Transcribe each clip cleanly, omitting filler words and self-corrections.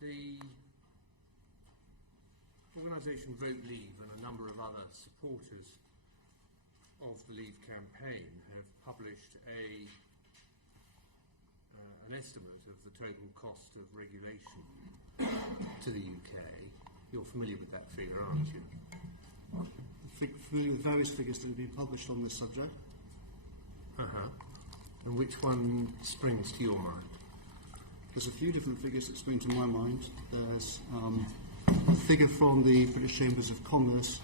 The organisation Vote Leave and a number of other supporters of the Leave campaign have published an estimate of the total cost of regulation to the UK. You're familiar with that figure, aren't you? I'm familiar with various figures that have been published on this subject. And which one springs to your mind? There's a few different figures that spring to my mind. There's a figure from the British Chambers of Commerce.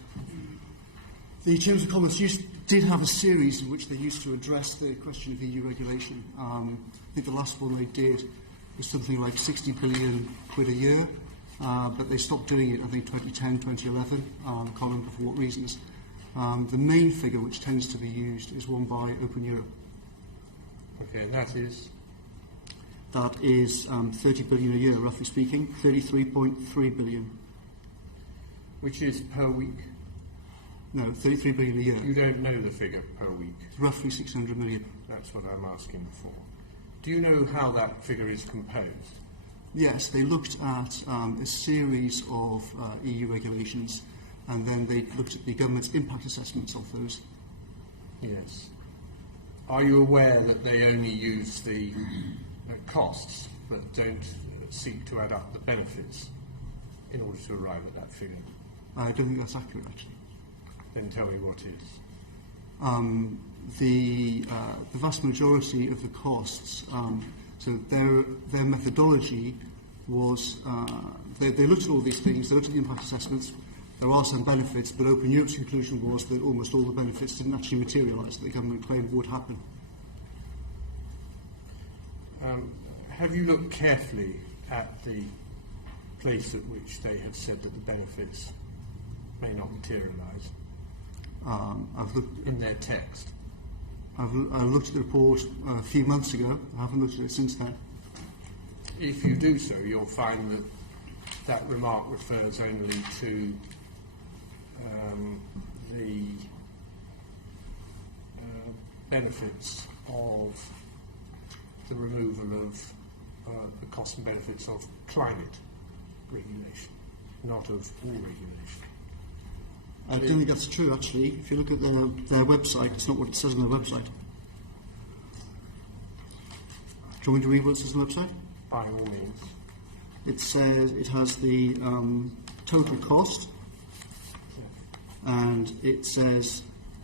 The Chambers of Commerce did have a series in which they used to address the question of EU regulation. I think the last one they did was something like 60 billion quid a year, but they stopped doing it, I think, 2010, 2011. Can't remember for what reasons. The main figure which tends to be used is one by Open Europe. Okay, and that is? That is 30 billion a year, roughly speaking, 33.3 billion. Which is per week? No, 33 billion a year. You don't know the figure per week? Roughly 600 million. That's what I'm asking for. Do you know how that figure is composed? Yes, they looked at a series of EU regulations, and then they looked at the government's impact assessments of those. Yes. Are you aware that they only use the costs, but don't seek to add up the benefits in order to arrive at that figure? I don't think that's accurate, actually. Then tell me what is. The vast majority of the costs, so their methodology was, they looked at all these things, they looked at the impact assessments. There are some benefits, but Open Europe's conclusion was that almost all the benefits didn't actually materialise that the government claimed would happen. Have you looked carefully at the place at which they have said that the benefits may not materialise? I've looked in their text. I looked at the report a few months ago. I haven't looked at it since then. If you do so, you'll find that that remark refers only to the benefits of the removal of the costs and benefits of climate regulation, not of all regulation. I don't think that's true, actually. If you look at their website, it's not what it says on their website. Do you want me to read what it says on the website? By all means. It says it has the total cost, and it says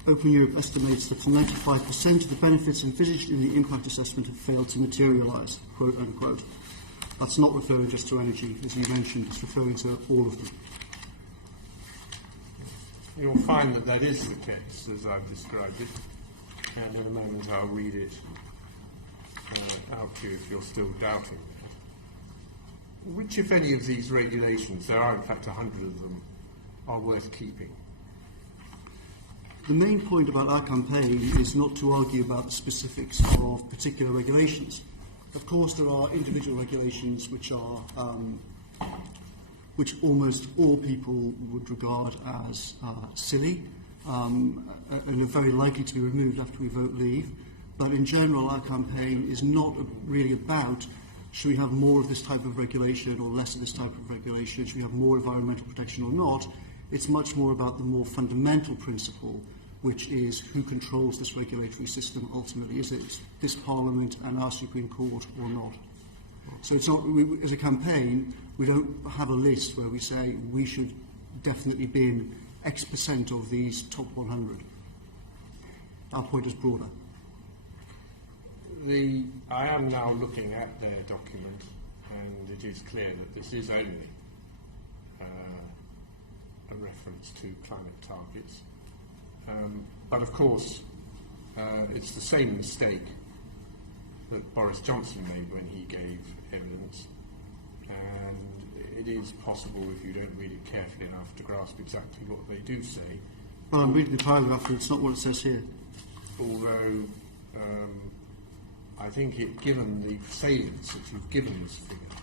Open Europe estimates that 95% of the benefits envisaged in the impact assessment have failed to materialise, quote unquote. That's not referring just to energy, as you mentioned, it's referring to all of them. You'll find that that is the case, as I've described it, and in a moment I'll read it out to you if you're still doubting that. Which, if any, of these regulations, there are in fact 100 of them, are worth keeping? The main point about our campaign is not to argue about the specifics of particular regulations. Of course, there are individual regulations which are which almost all people would regard as silly and are very likely to be removed after we vote leave. But in general, our campaign is not really about should we have more of this type of regulation or less of this type of regulation, should we have more environmental protection or not. It's much more about the more fundamental principle, which is who controls this regulatory system ultimately. Is it this Parliament and our Supreme Court or not? So it's not, as a campaign, we don't have a list where we say we should definitely bin X percent of these top 100. Our point is broader. I am now looking at their document, and it is clear that this is only a reference to climate targets. But of course, it's the same mistake that Boris Johnson made when he gave evidence, and it is possible, if you don't read it carefully enough, to grasp exactly what they do say. Well, I'm reading the paragraph, and it's not what it says here. Although I think, given the salience that you've given this figure,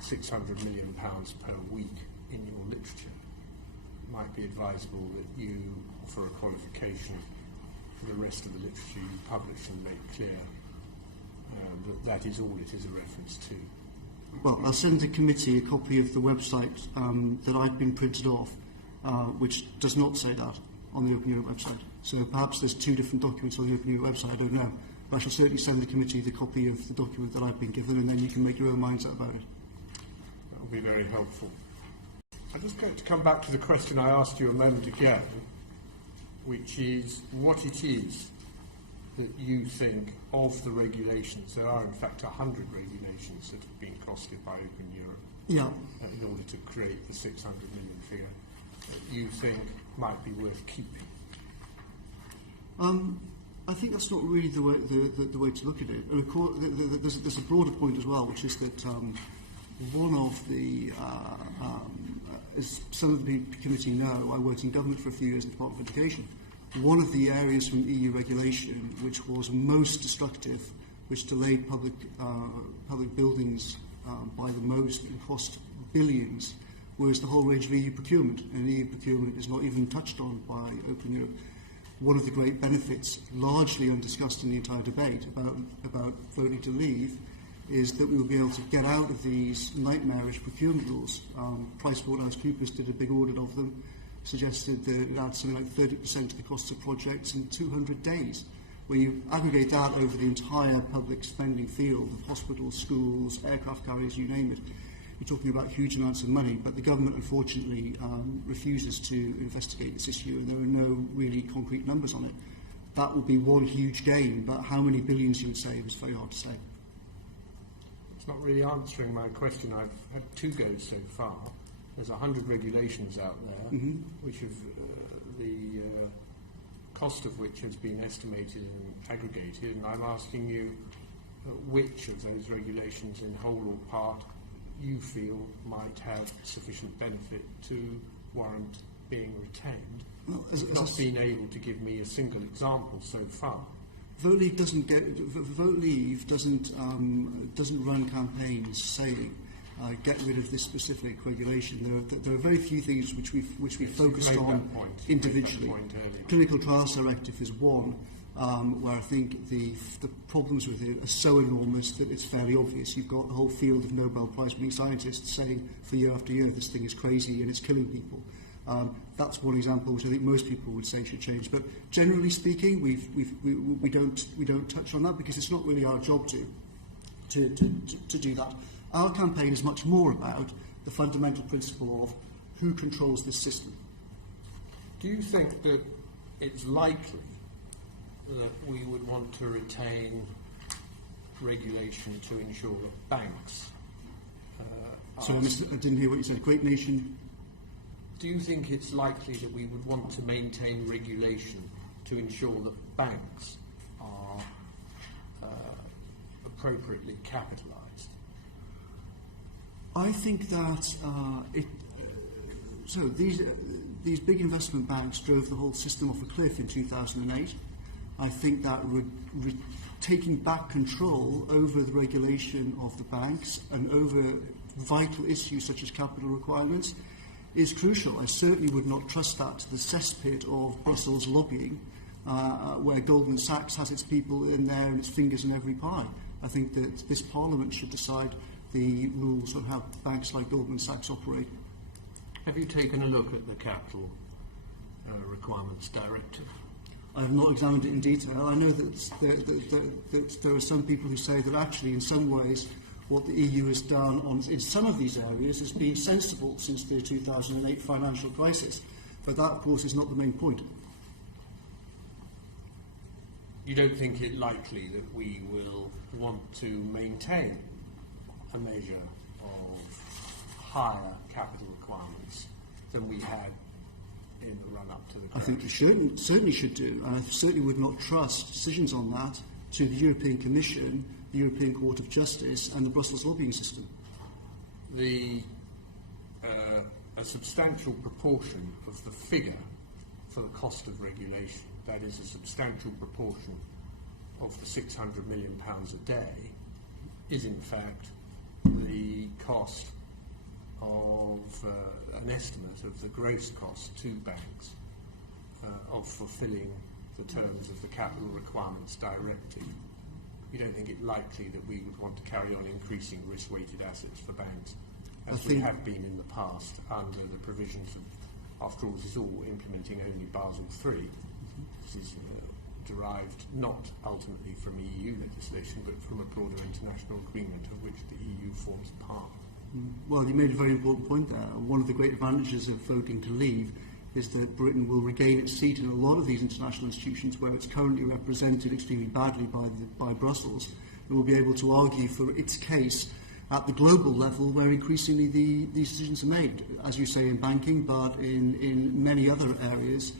£600 million per week in your literature, it might be advisable that you offer a qualification for the rest of the literature you publish and make clear that that is all it is a reference to. Well, I'll send the committee a copy of the website that I've been printed off, which does not say that on the Open Europe website. So perhaps there's two different documents on the Open Europe website, I don't know. But I shall certainly send the committee the copy of the document that I've been given, and then you can make your own minds up about it. That will be very helpful. I'm just going to come back to the question I asked you a moment ago, which is what it is that you think of the regulations. There are, in fact, 100 regulations that have been costed by Open Europe in order to create the 600 million figure that you think might be worth keeping. I think that's not really the way to look at it. And of course, there's a broader point as well, which is that one of the, as some of the committee know, I worked in government for a few years in the Department of Education. One of the areas from EU regulation which was most destructive, which delayed public buildings by the most and cost billions, was the whole range of EU procurement. And EU procurement is not even touched on by Open Europe. One of the great benefits, largely undiscussed in the entire debate about voting to leave, is that we will be able to get out of these nightmarish procurement rules. PricewaterhouseCoopers did a big audit of them, suggested that it adds something like 30% to the costs of projects in 200 days. When you aggregate that over the entire public spending field of hospitals, schools, aircraft carriers, you name it, you're talking about huge amounts of money, but the government unfortunately refuses to investigate this issue, and there are no really concrete numbers on it. That would be one huge gain, but how many billions you would save is very hard to say. It's not really answering my question. I've had two goes so far. There's 100 regulations out there, which have the cost of which has been estimated and aggregated, and I'm asking you which of those regulations, in whole or part, you feel might have sufficient benefit to warrant being retained. Well, You've not been able to give me a single example so far. Vote Leave doesn't run campaigns saying get rid of this specific regulation. There are very few things which we focused on individually. Clinical Trials Directive is one. Where I think the problems with it are so enormous that it's fairly obvious. You've got the whole field of Nobel Prize-winning scientists saying for year after year this thing is crazy and it's killing people. That's one example which I think most people would say should change. But generally speaking, we don't touch on that because it's not really our job to do that. Our campaign is much more about the fundamental principle of who controls this system. Do you think that it's likely that we would want to retain regulation to ensure that banks So I didn't hear what you said. Great nation. Do you think it's likely that we would want to maintain regulation to ensure that banks are appropriately capitalised? I think that these big investment banks drove the whole system off a cliff in 2008. I think that taking back control over the regulation of the banks and over vital issues such as capital requirements is crucial. I certainly would not trust that to the cesspit of Brussels lobbying, where Goldman Sachs has its people in there and its fingers in every pie. I think that this Parliament should decide the rules on how banks like Goldman Sachs operate. Have you taken a look at the Capital Requirements Directive? I have not examined it in detail. I know that there are some people who say that actually in some ways what the EU has done in some of these areas has been sensible since the 2008 financial crisis. But that, of course, is not the main point. You don't think it likely that we will want to maintain a measure of higher capital requirements than we had in the run-up to the crisis? I think we certainly should do, and I certainly would not trust decisions on that to the European Commission, the European Court of Justice, and the Brussels lobbying system. A substantial proportion of the figure for the cost of regulation, that is a substantial proportion of the £600 million a day, is in fact the cost of an estimate of the gross cost to banks of fulfilling the terms of the Capital Requirements Directive. you don't think it likely that we would want to carry on increasing risk-weighted assets for banks, as I we think have been in the past under the provisions of, after all, this is all implementing only Basel III. This is derived not ultimately from EU legislation, but from a broader international agreement of which the EU forms part. Well, you made a very important point there. One of the great advantages of voting to leave is that Britain will regain its seat in a lot of these international institutions where it's currently represented extremely badly by Brussels, and will be able to argue for its case at the global level where increasingly these decisions are made, as you say, in banking, but in many other areas.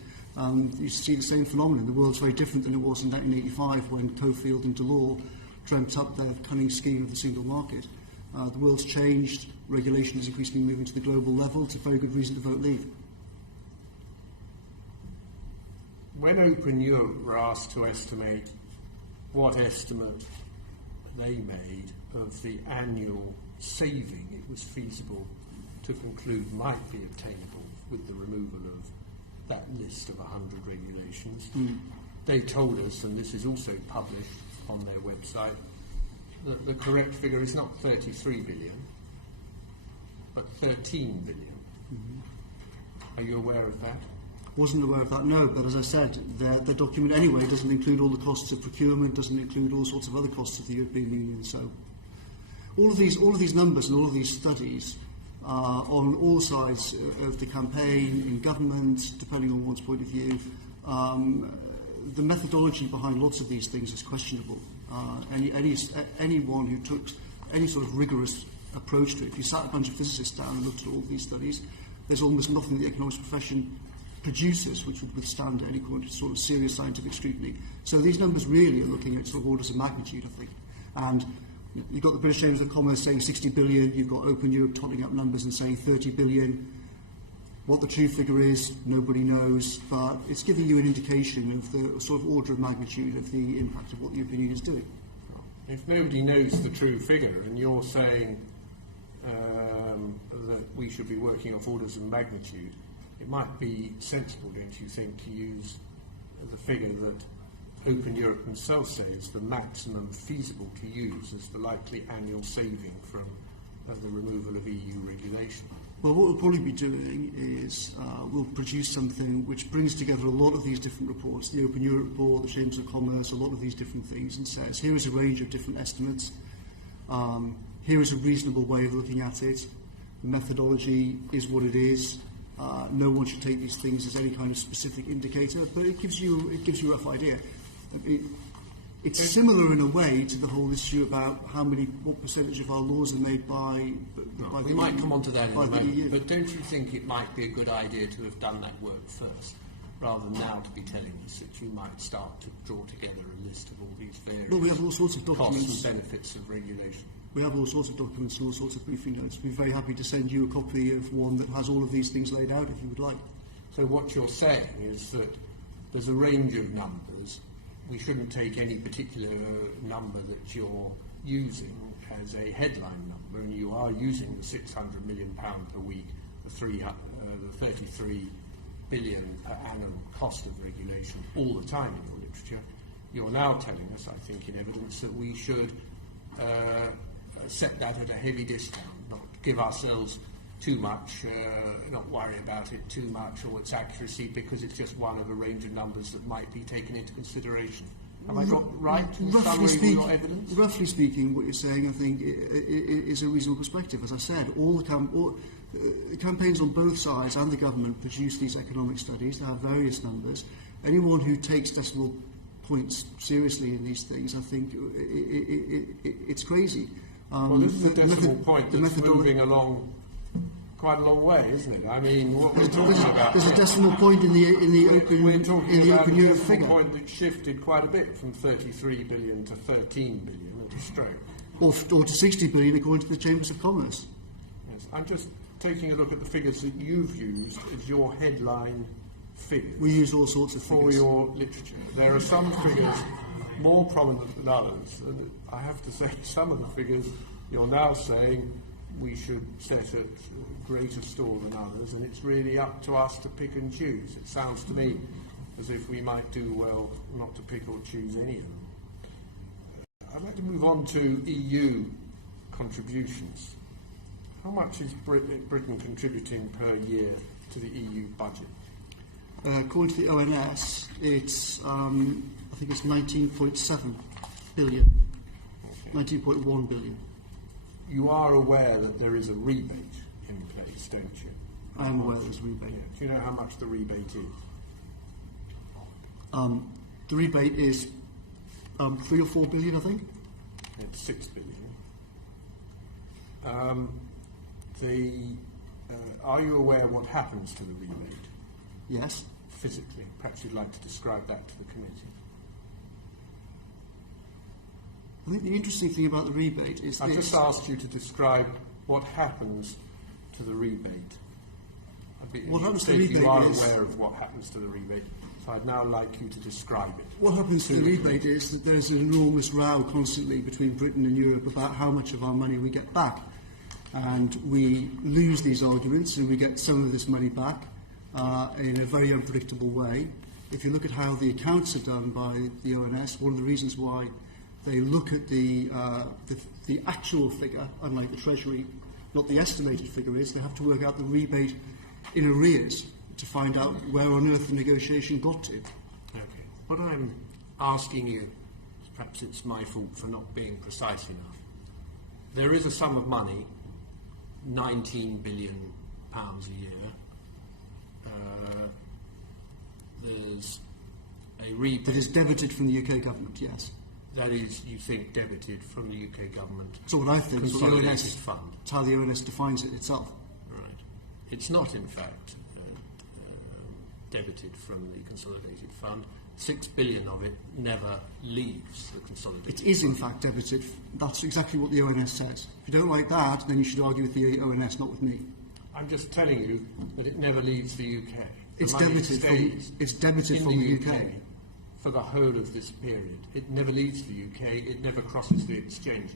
You see the same phenomenon. The world's very different than it was in 1985 when Cofield and Delors dreamt up their cunning scheme of the single market. The world's changed, regulation is increasingly moving to the global level. It's a very good reason to vote leave. When Open Europe were asked to estimate what estimate they made of the annual saving it was feasible to conclude might be obtainable with the removal of that list of 100 regulations, they told us, and this is also published on their website, that the correct figure is not 33 billion, but 13 billion. Are you aware of that? Wasn't aware of that, no, but as I said, the document anyway doesn't include all the costs of procurement, doesn't include all sorts of other costs of the European Union. So all of these numbers and all of these studies on all sides of the campaign, in government, depending on one's point of view, the methodology behind lots of these things is questionable. Anyone who took any sort of rigorous approach to it, if you sat a bunch of physicists down and looked at all of these studies, there's almost nothing the economics profession produces which would withstand any sort of serious scientific scrutiny. So these numbers really are looking at sort of orders of magnitude, I think. And you've got the British Chambers of Commerce saying 60 billion, you've got Open Europe totting up numbers and saying 30 billion. What the true figure is, nobody knows, but it's giving you an indication of the sort of order of magnitude of the impact of what the European Union is doing. If nobody knows the true figure, and you're saying that we should be working off orders of magnitude, it might be sensible, don't you think, to use the figure that Open Europe themselves say is the maximum feasible to use as the likely annual saving from the removal of EU regulation? Well, what we'll probably be doing is we'll produce something which brings together a lot of these different reports, the Open Europe report, the Chambers of Commerce, a lot of these different things, and says, here is a range of different estimates, here is a reasonable way of looking at it, the methodology is what it is, no one should take these things as any kind of specific indicator, but it gives you a rough idea. It's similar in a way to the whole issue about what percentage of our laws are made by the we might come on to that in a moment, EU. but don't you think it might be a good idea to have done that work first, rather than now to be telling us that you might start to draw together a list of all these various Well, we have all sorts of costs documents. and benefits of regulation? We have all sorts of documents and all sorts of briefing notes. We're very happy to send you a copy of one that has all of these things laid out if you would like. So what you're saying is that there's a range of numbers. We shouldn't take any particular number that you're using as a headline number, and you are using the £600 million per week, the 33 billion per annum cost of regulation all the time in your literature. You're now telling us, I think, in evidence that we should set that at a heavy discount, not give ourselves too much, not worry about it too much or its accuracy, because it's just one of a range of numbers that might be taken into consideration. Have I got right in summary your evidence? Roughly speaking, what you're saying, I think, is a reasonable perspective. As I said, all the campaigns on both sides and the government produce these economic studies. They have various numbers. Anyone who takes decimal points seriously in these things, I think it's crazy. Well, this is a decimal point that's moving along quite a long way, isn't it? I mean, what we're talking about... There's a decimal point in the Open We're talking about a Europe decimal figure. point that shifted quite a bit from 33 billion to 13 billion at a stroke. Or to 60 billion according to the Chambers of Commerce. Yes. I'm just taking a look at the figures that you've used as your headline figures. We use all sorts of for figures. your literature. There are some figures more prominent than others, and I have to say some of the figures you're now saying we should set at greater store than others, and it's really up to us to pick and choose. It sounds to me as if we might do well not to pick or choose any of them. I'd like to move on to EU contributions. How much is Britain contributing per year to the EU budget? According to the ONS, it's I think it's 19.7 billion, okay. 19.1 billion. You are aware that there is a rebate in place, don't you? I am aware there's a rebate. Yeah. Do you know how much the rebate is? The rebate is 3 or 4 billion, I think. It's 6 billion. Are you aware what happens to the rebate? Yes. Physically. Perhaps you'd like to describe that to the committee. I think the interesting thing about the rebate is I've just asked you to describe what happens to the rebate. What happens to the rebate you are is aware of what happens to the rebate, so I'd now like you to describe it. What happens to the rebate is that there's an enormous row constantly between Britain and Europe about how much of our money we get back. And we lose these arguments and we get some of this money back in a very unpredictable way. If you look at how the accounts are done by the ONS, one of the reasons why they look at the actual figure, unlike the Treasury, not the estimated figure is, they have to work out the rebate in arrears to find out where on earth the negotiation got to. Okay. What I'm asking you, perhaps it's my fault for not being precise enough. There is a sum of money, £19 billion a year. There's a rebate that is debited from the UK government, yes. That is, you think, debited from the UK government. So what I think is the ONS fund. It's how the ONS defines it itself. Right. It's not, in fact, debited from the consolidated fund. 6 billion of it never leaves the consolidated It is, fund. in fact, debited. That's exactly what the ONS says. If you don't like that, then you should argue with the ONS, not with me. I'm just telling you that it never leaves the UK. It's debited from the UK. For the whole of this period. It never leaves the UK, it never crosses the exchanges.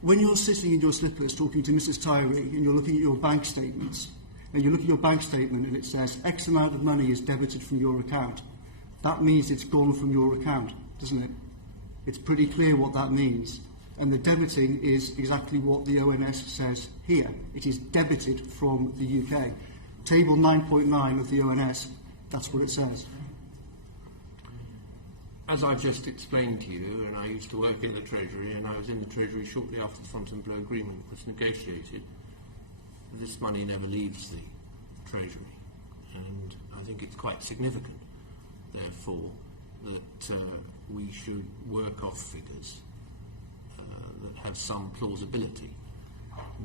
When you're sitting in your slippers talking to Mrs. Tyree and you're looking at your bank statements, and you look at your bank statement and it says X amount of money is debited from your account, that means it's gone from your account, doesn't it? It's pretty clear what that means. And the debiting is exactly what the ONS says here. It is debited from the UK. Table 9.9 of the ONS, that's what it says. As I've just explained to you, and I used to work in the Treasury, and I was in the Treasury shortly after the Fontainebleau Agreement was negotiated, this money never leaves the Treasury. And I think it's quite significant, therefore, that we should work off figures that have some plausibility.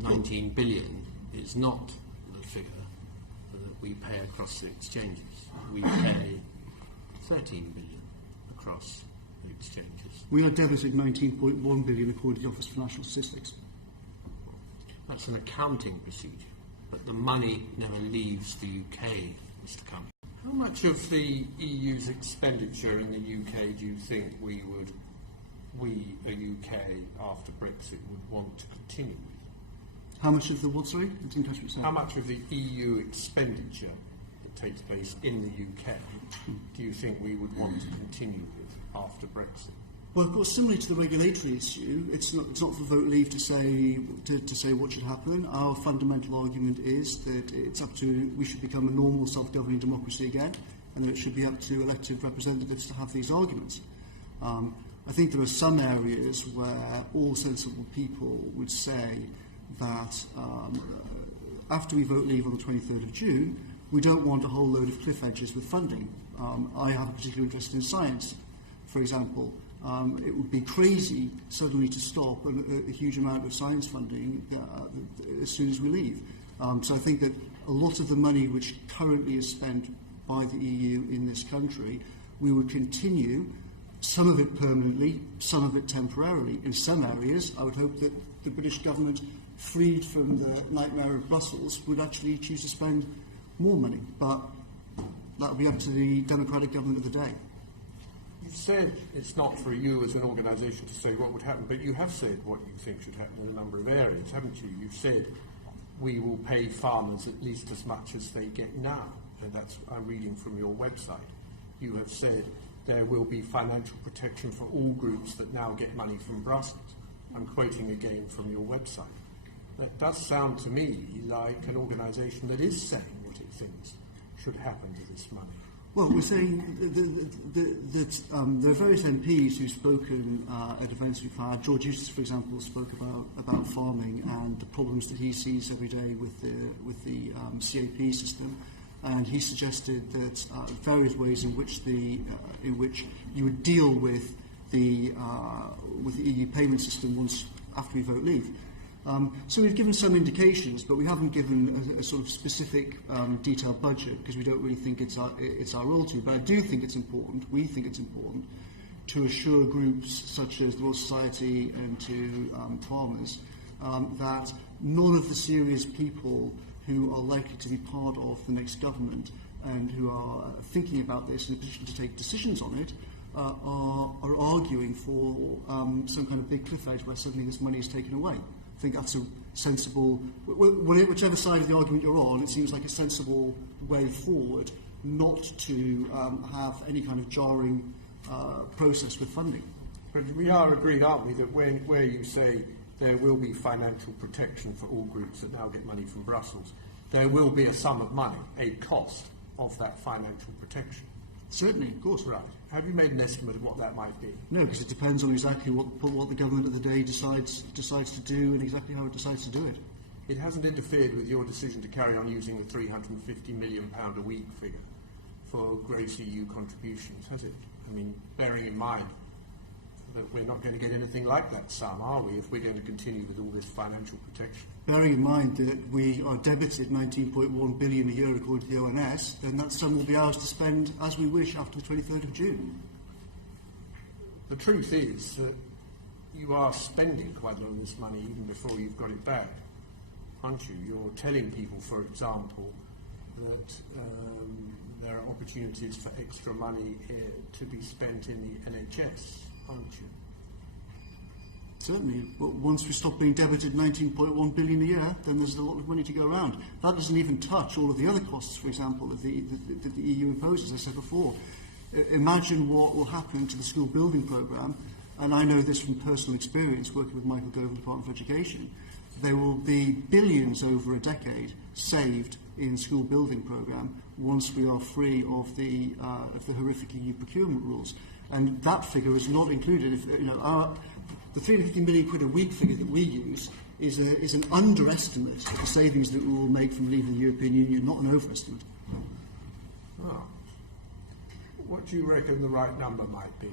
19 billion is not the figure that we pay across the exchanges. We pay 13 billion across the exchanges. We are debited 19.1 billion according to the Office for National Statistics. That's an accounting procedure, but the money never leaves the UK, Mr. Cummings. How much of the EU's expenditure in the UK do you think we, the UK, after Brexit, would want to continue with? How much of the what, sorry? I didn't catch what you said. How much of the EU expenditure that takes place in the UK do you think we would want to continue with after Brexit? Well, of course, similarly to the regulatory issue, it's not for vote leave to say what should happen. Our fundamental argument is that it's up to, we should become a normal self-governing democracy again, and that it should be up to elected representatives to have these arguments. I think there are some areas where all sensible people would say that after we vote leave on the 23rd of June, we don't want a whole load of cliff edges with funding. I have a particular interest in science, for example. It would be crazy suddenly to stop a huge amount of science funding as soon as we leave. So I think that a lot of the money which currently is spent by the EU in this country, we would continue, some of it permanently, some of it temporarily. In some areas, I would hope that the British government, freed from the nightmare of Brussels, would actually choose to spend more money. But that would be up to the democratic government of the day. You've said it's not for you as an organisation to say what would happen, but you have said what you think should happen in a number of areas, haven't you? You've said we will pay farmers at least as much as they get now, and that's I'm reading from your website. You have said there will be financial protection for all groups that now get money from Brussels. I'm quoting again from your website. That does sound to me like an organisation that is saying what it thinks should happen to this money. Well, we're saying that there are various MPs who've spoken at events we've had. George Eustace, for example, spoke about farming and the problems that he sees every day with the CAP system, and he suggested that various ways in which you would deal with the EU payment system once after we vote leave. So we've given some indications, but we haven't given a sort of specific detailed budget because we don't really think it's our role to. But I do think it's important, we think it's important, to assure groups such as the Royal Society and to farmers that none of the serious people who are likely to be part of the next government and who are thinking about this in a position to take decisions on it are arguing for some kind of big cliff edge where suddenly this money is taken away. I think that's a sensible, whichever side of the argument you're on, it seems like a sensible way forward not to have any kind of jarring process with funding. But we are agreed, aren't we, that where you say there will be financial protection for all groups that now get money from Brussels, there will be a sum of money, a cost of that financial protection. Certainly, of course. Right. Have you made an estimate of what that might be? No, because it depends on exactly what the government of the day decides to do and exactly how it decides to do it. It hasn't interfered with your decision to carry on using the £350 million a week figure for gross EU contributions, has it? I mean, bearing in mind that we're not going to get anything like that sum, are we, if we're going to continue with all this financial protection? Bearing in mind that we are debited 19.1 billion a year according to the ONS, then that sum will be ours to spend as we wish after the 23rd of June. The truth is that you are spending quite a lot of this money even before you've got it back, aren't you? You're telling people, for example, that there are opportunities for extra money to be spent in the NHS, aren't you? Certainly, but once we stop being debited 19.1 billion a year, then there's a lot of money to go around. That doesn't even touch all of the other costs, for example, that the EU imposes, as I said before. Imagine what will happen to the school building programme, and I know this from personal experience working with Michael Gove in the Department of Education. There will be billions over a decade saved in school building programme once we are free of the horrific EU procurement rules. And that figure is not included. The £350 million a week figure that we use is an underestimate of the savings that we will make from leaving the European Union, not an overestimate. Oh. What do you reckon the right number might be?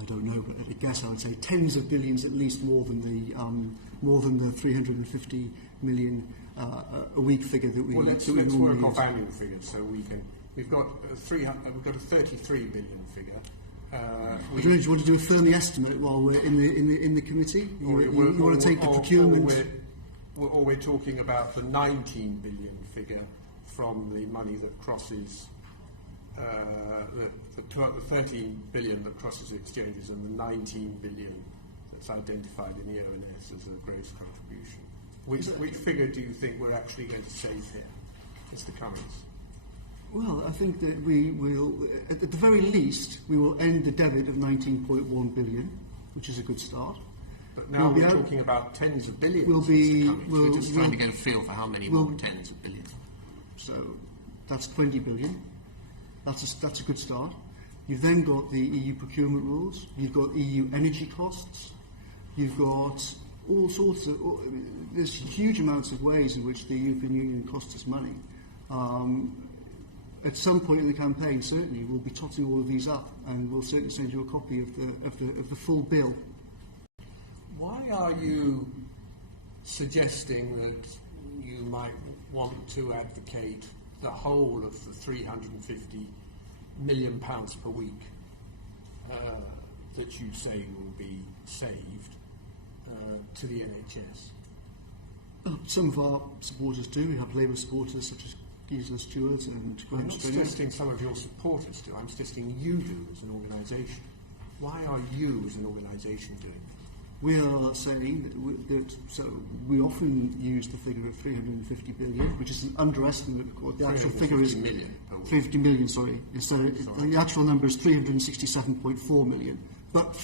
I don't know, but I guess I would say tens of billions, at least more than the 350 million a week figure that we. Well, let's work off annual figures, so we can. We've got a 33 billion figure. I don't know. Do you want to do a firm estimate while we're in the committee? You want to take the procurement? Or we're talking about the 19 billion figure from the money that crosses the 13 billion that crosses the exchanges and the 19 billion that's identified in the ONS as a gross contribution. Which figure do you think we're actually going to save here, Mr. Cummings? Well, I think that we will, at the very least, we will end the debit of 19.1 billion, which is a good start. But now we're talking about tens of billions. We're just trying to get a feel for how many more tens of billions. So that's 20 billion. That's a good start. You've then got the EU procurement rules. You've got EU energy costs. You've got all sorts of. There's huge amounts of ways in which the European Union costs us money. At some point in the campaign, certainly, we'll be totting all of these up, and we'll certainly send you a copy of the full bill. Why are you suggesting that you might want to advocate the whole of the £350 million per week that you say will be saved to the NHS? Some of our supporters do. We have Labour supporters such as Gisela Stewart and I'm not suggesting some of your supporters do. I'm suggesting you do as an organisation. Why are you as an organisation doing it? We are saying that we often use the figure of 350 billion, which is an underestimate, of course. The actual figure is 50 million, sorry. So the actual number is 367.4 million. But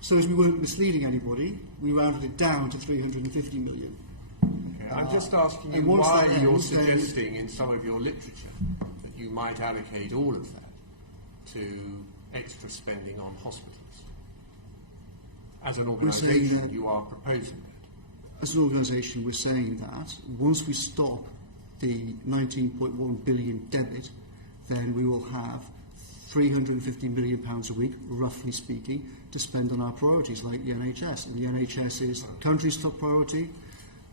so as we weren't misleading anybody, we rounded it down to 350 million. Okay, I'm just asking you why you're suggesting in some of your literature that you might allocate all of that to extra spending on hospitals. As an organisation, you are proposing that. As an organisation, we're saying that once we stop the 19.1 billion debit, then we will have £350 million a week, roughly speaking, to spend on our priorities like the NHS. And the NHS is the country's top priority,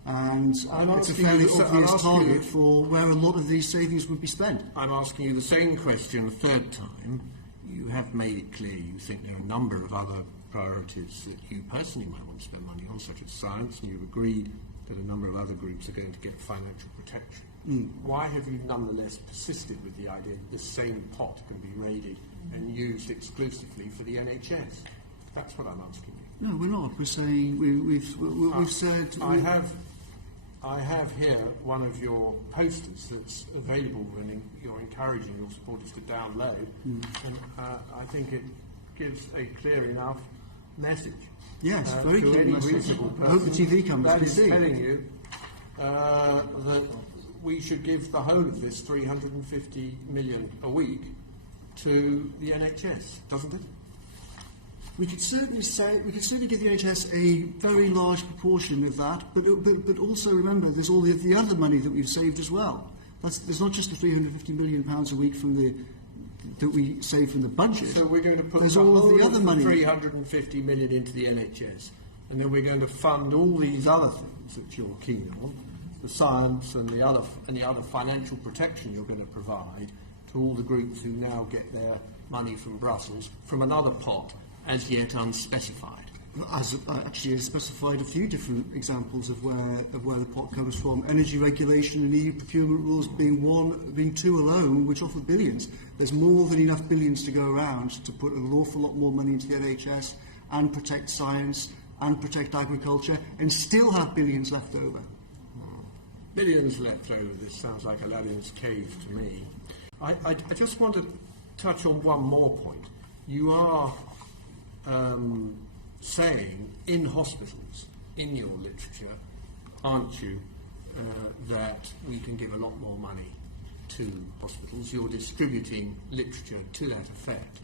and it's a fairly obvious target for where a lot of these savings would be spent. I'm asking you the same question a third time. You have made it clear you think there are a number of other priorities that you personally might want to spend money on, such as science, and you've agreed that a number of other groups are going to get financial protection. Why have you nonetheless persisted with the idea that this same pot can be raided and used exclusively for the NHS? That's what I'm asking you. No, we're not. We're saying we've said. I have here one of your posters that's available and you're encouraging your supporters to download, and I think it gives a clear enough message. Yes, very to clear any message. reasonable I hope the person TV cameras that can is see. telling you that we should give the whole of this 350 million a week to the NHS, doesn't it? We could certainly give the NHS a very large proportion of that, but also remember there's all the other money that we've saved as well. There's not just the £350 million a week that we save from the budget. So we're going to put there's the all whole the other of the money. 350 million into the NHS, and then we're going to fund all these other things that you're keen on, the science and any other financial protection you're going to provide to all the groups who now get their money from Brussels from another pot, as yet unspecified. As actually has specified a few different examples of where the pot comes from. Energy regulation and EU procurement rules being two alone, which offer billions. There's more than enough billions to go around to put an awful lot more money into the NHS and protect science and protect agriculture and still have billions left over. Billions left over, this sounds like Aladdin's cave to me. I just want to touch on one more point. You are saying in hospitals, in your literature, aren't you, that we can give a lot more money to hospitals. You're distributing literature to that effect.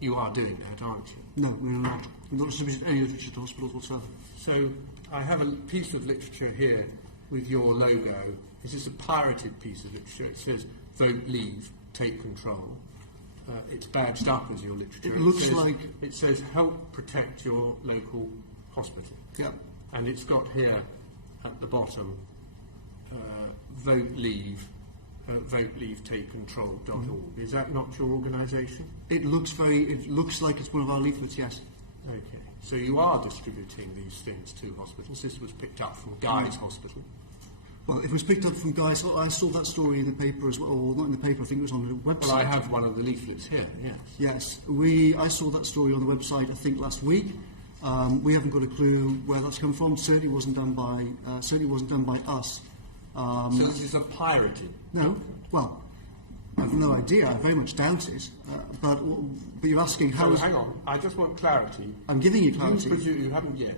You are doing that, aren't you? No, we're not. We're not distributing any literature to hospitals whatsoever. So I have a piece of literature here with your logo. This is a pirated piece of literature. It says, "Vote, leave, take control." It's badged up as your literature. It says help protect your local hospital. Yeah. And it's got here at the bottom vote leave take control.org. Is that not your organisation? It looks like it's one of our leaflets, yes. Okay. So you are distributing these things to hospitals. This was picked up from Guy's Hospital. Well, it was picked up from Guy's. I saw that story in the paper as well, or not in the paper, I think it was on the website. Well, I have one of the leaflets here, yes. Yes. I saw that story on the website, I think, last week. We haven't got a clue where that's come from. Certainly wasn't done by us. So this is a pirated? No. Well, I have no idea. I very much doubt it. But you're asking how... hang on. I just want clarity. I'm giving you clarity. You haven't yet.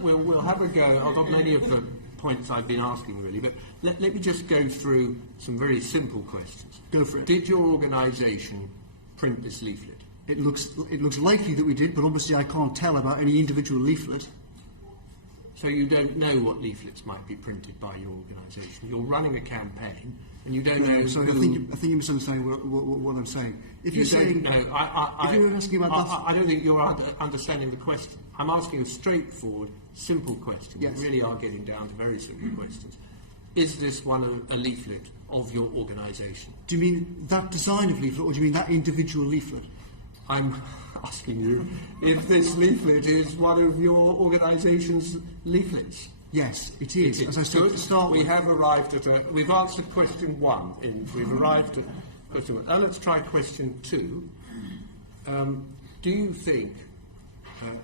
We'll have a go. I've got many of the points I've been asking, really, but let me just go through some very simple questions. Go for it. Did your organisation print this leaflet? It looks likely that we did, but obviously I can't tell about any individual leaflet. So you don't know what leaflets might be printed by your organisation. You're running a campaign, and you don't know. Sorry, I think you're misunderstanding what I'm saying. If you're saying, if you're asking about that, I don't think you're understanding the question. I'm asking a straightforward, simple question. Yes. We really are getting down to very simple questions. Is this a leaflet of your organisation? Do you mean that design of leaflet, or do you mean that individual leaflet? I'm asking you if this leaflet is one of your organisation's leaflets. Yes, it is. As I said at the start, we've answered question one. We've arrived at question one. Now let's try question two. Do you think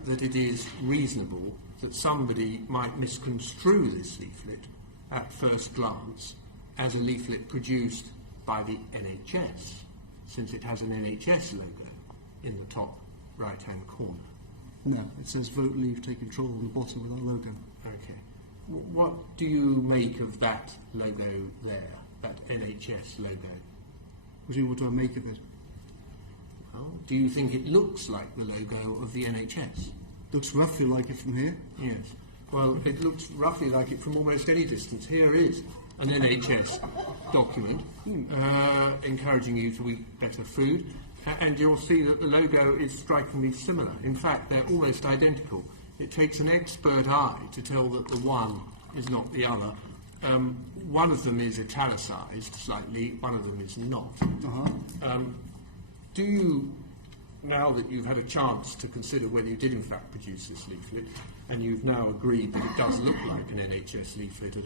that it is reasonable that somebody might misconstrue this leaflet at first glance as a leaflet produced by the NHS, since it has an NHS logo in the top right-hand corner? No, it says vote, leave, take control on the bottom with our logo. Okay. What do you make of that logo there, that NHS logo? What do I make of it? Well, do you think it looks like the logo of the NHS? Looks roughly like it from here. Yes. Well, it looks roughly like it from almost any distance. Here is an NHS document encouraging you to eat better food, and you'll see that the logo is strikingly similar. In fact, they're almost identical. It takes an expert eye to tell that the one is not the other. One of them is italicised slightly, one of them is not. Do you, now that you've had a chance to consider whether you did in fact produce this leaflet, and you've now agreed that it does look like an NHS leaflet at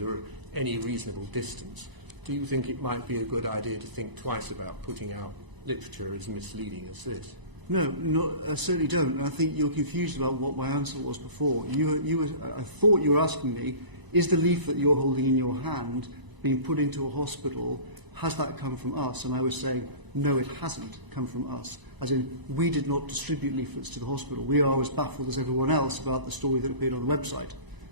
any reasonable distance, do you think it might be a good idea to think twice about putting out literature as misleading as this? No, I certainly don't. I think you're confused about what my answer was before. I thought you were asking me, is the leaflet you're holding in your hand being put into a hospital, has that come from us? And I was saying, no, it hasn't come from us. As in, we did not distribute leaflets to the hospital. We are as baffled as everyone else about the story that appeared on the website.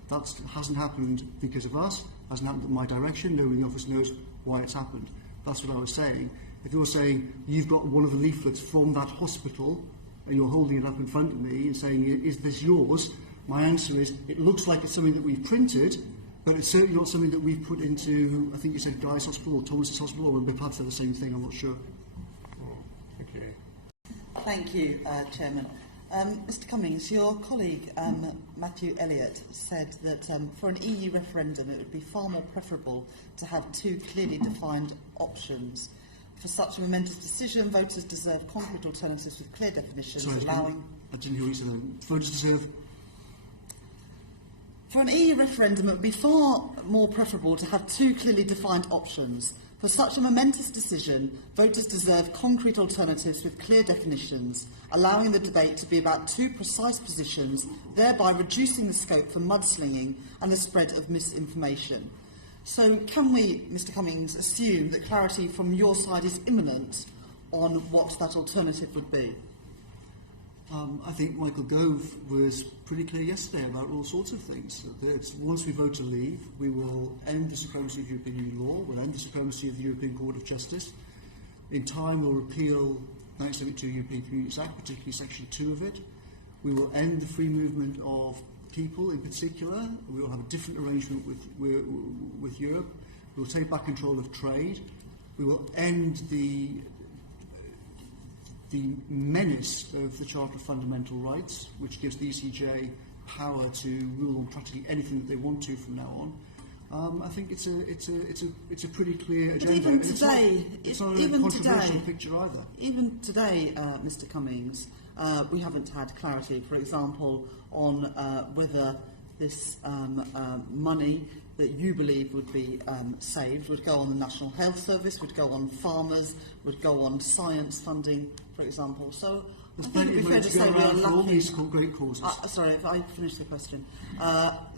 That hasn't happened because of us, hasn't happened in my direction. Nobody in the office knows why it's happened. That's what I was saying. If you're saying you've got one of the leaflets from that hospital and you're holding it up in front of me and saying, is this yours? My answer is, it looks like it's something that we've printed, but it's certainly not something that we've put into, I think you said Guy's Hospital or Thomas's Hospital, or perhaps they're the same thing, I'm not sure. Okay. Thank you, Chairman. Mr Cummings, your colleague Matthew Elliott said that for an EU referendum it would be far more preferable to have two clearly defined options. For such a momentous decision, voters deserve concrete alternatives with clear definitions allowing... I didn't hear what you said. Voters deserve... For an EU referendum, it would be far more preferable to have two clearly defined options. For such a momentous decision, voters deserve concrete alternatives with clear definitions, allowing the debate to be about two precise positions, thereby reducing the scope for mudslinging and the spread of misinformation. So can we, Mr Cummings, assume that clarity from your side is imminent on what that alternative would be? I think Michael Gove was pretty clear yesterday about all sorts of things. Once we vote to leave, we will end the supremacy of European Union law, we'll end the supremacy of the European Court of Justice. In time, we'll repeal 1972 European Communities Act, particularly Section 2 of it. We will end the free movement of people in particular. We will have a different arrangement with Europe. We will take back control of trade. We will end the menace of the Charter of Fundamental Rights, which gives the ECJ power to rule on practically anything that they want to from now on. I think it's a pretty clear agenda. But even today, it's not a controversial picture either. Even today, Mr Cummings, we haven't had clarity, for example, on whether this money that you believe would be saved would go on the National Health Service, would go on farmers, would go on science funding, for example. So there's I think it would be fair to say we are lacking... all these great causes. Sorry, if I finish the question.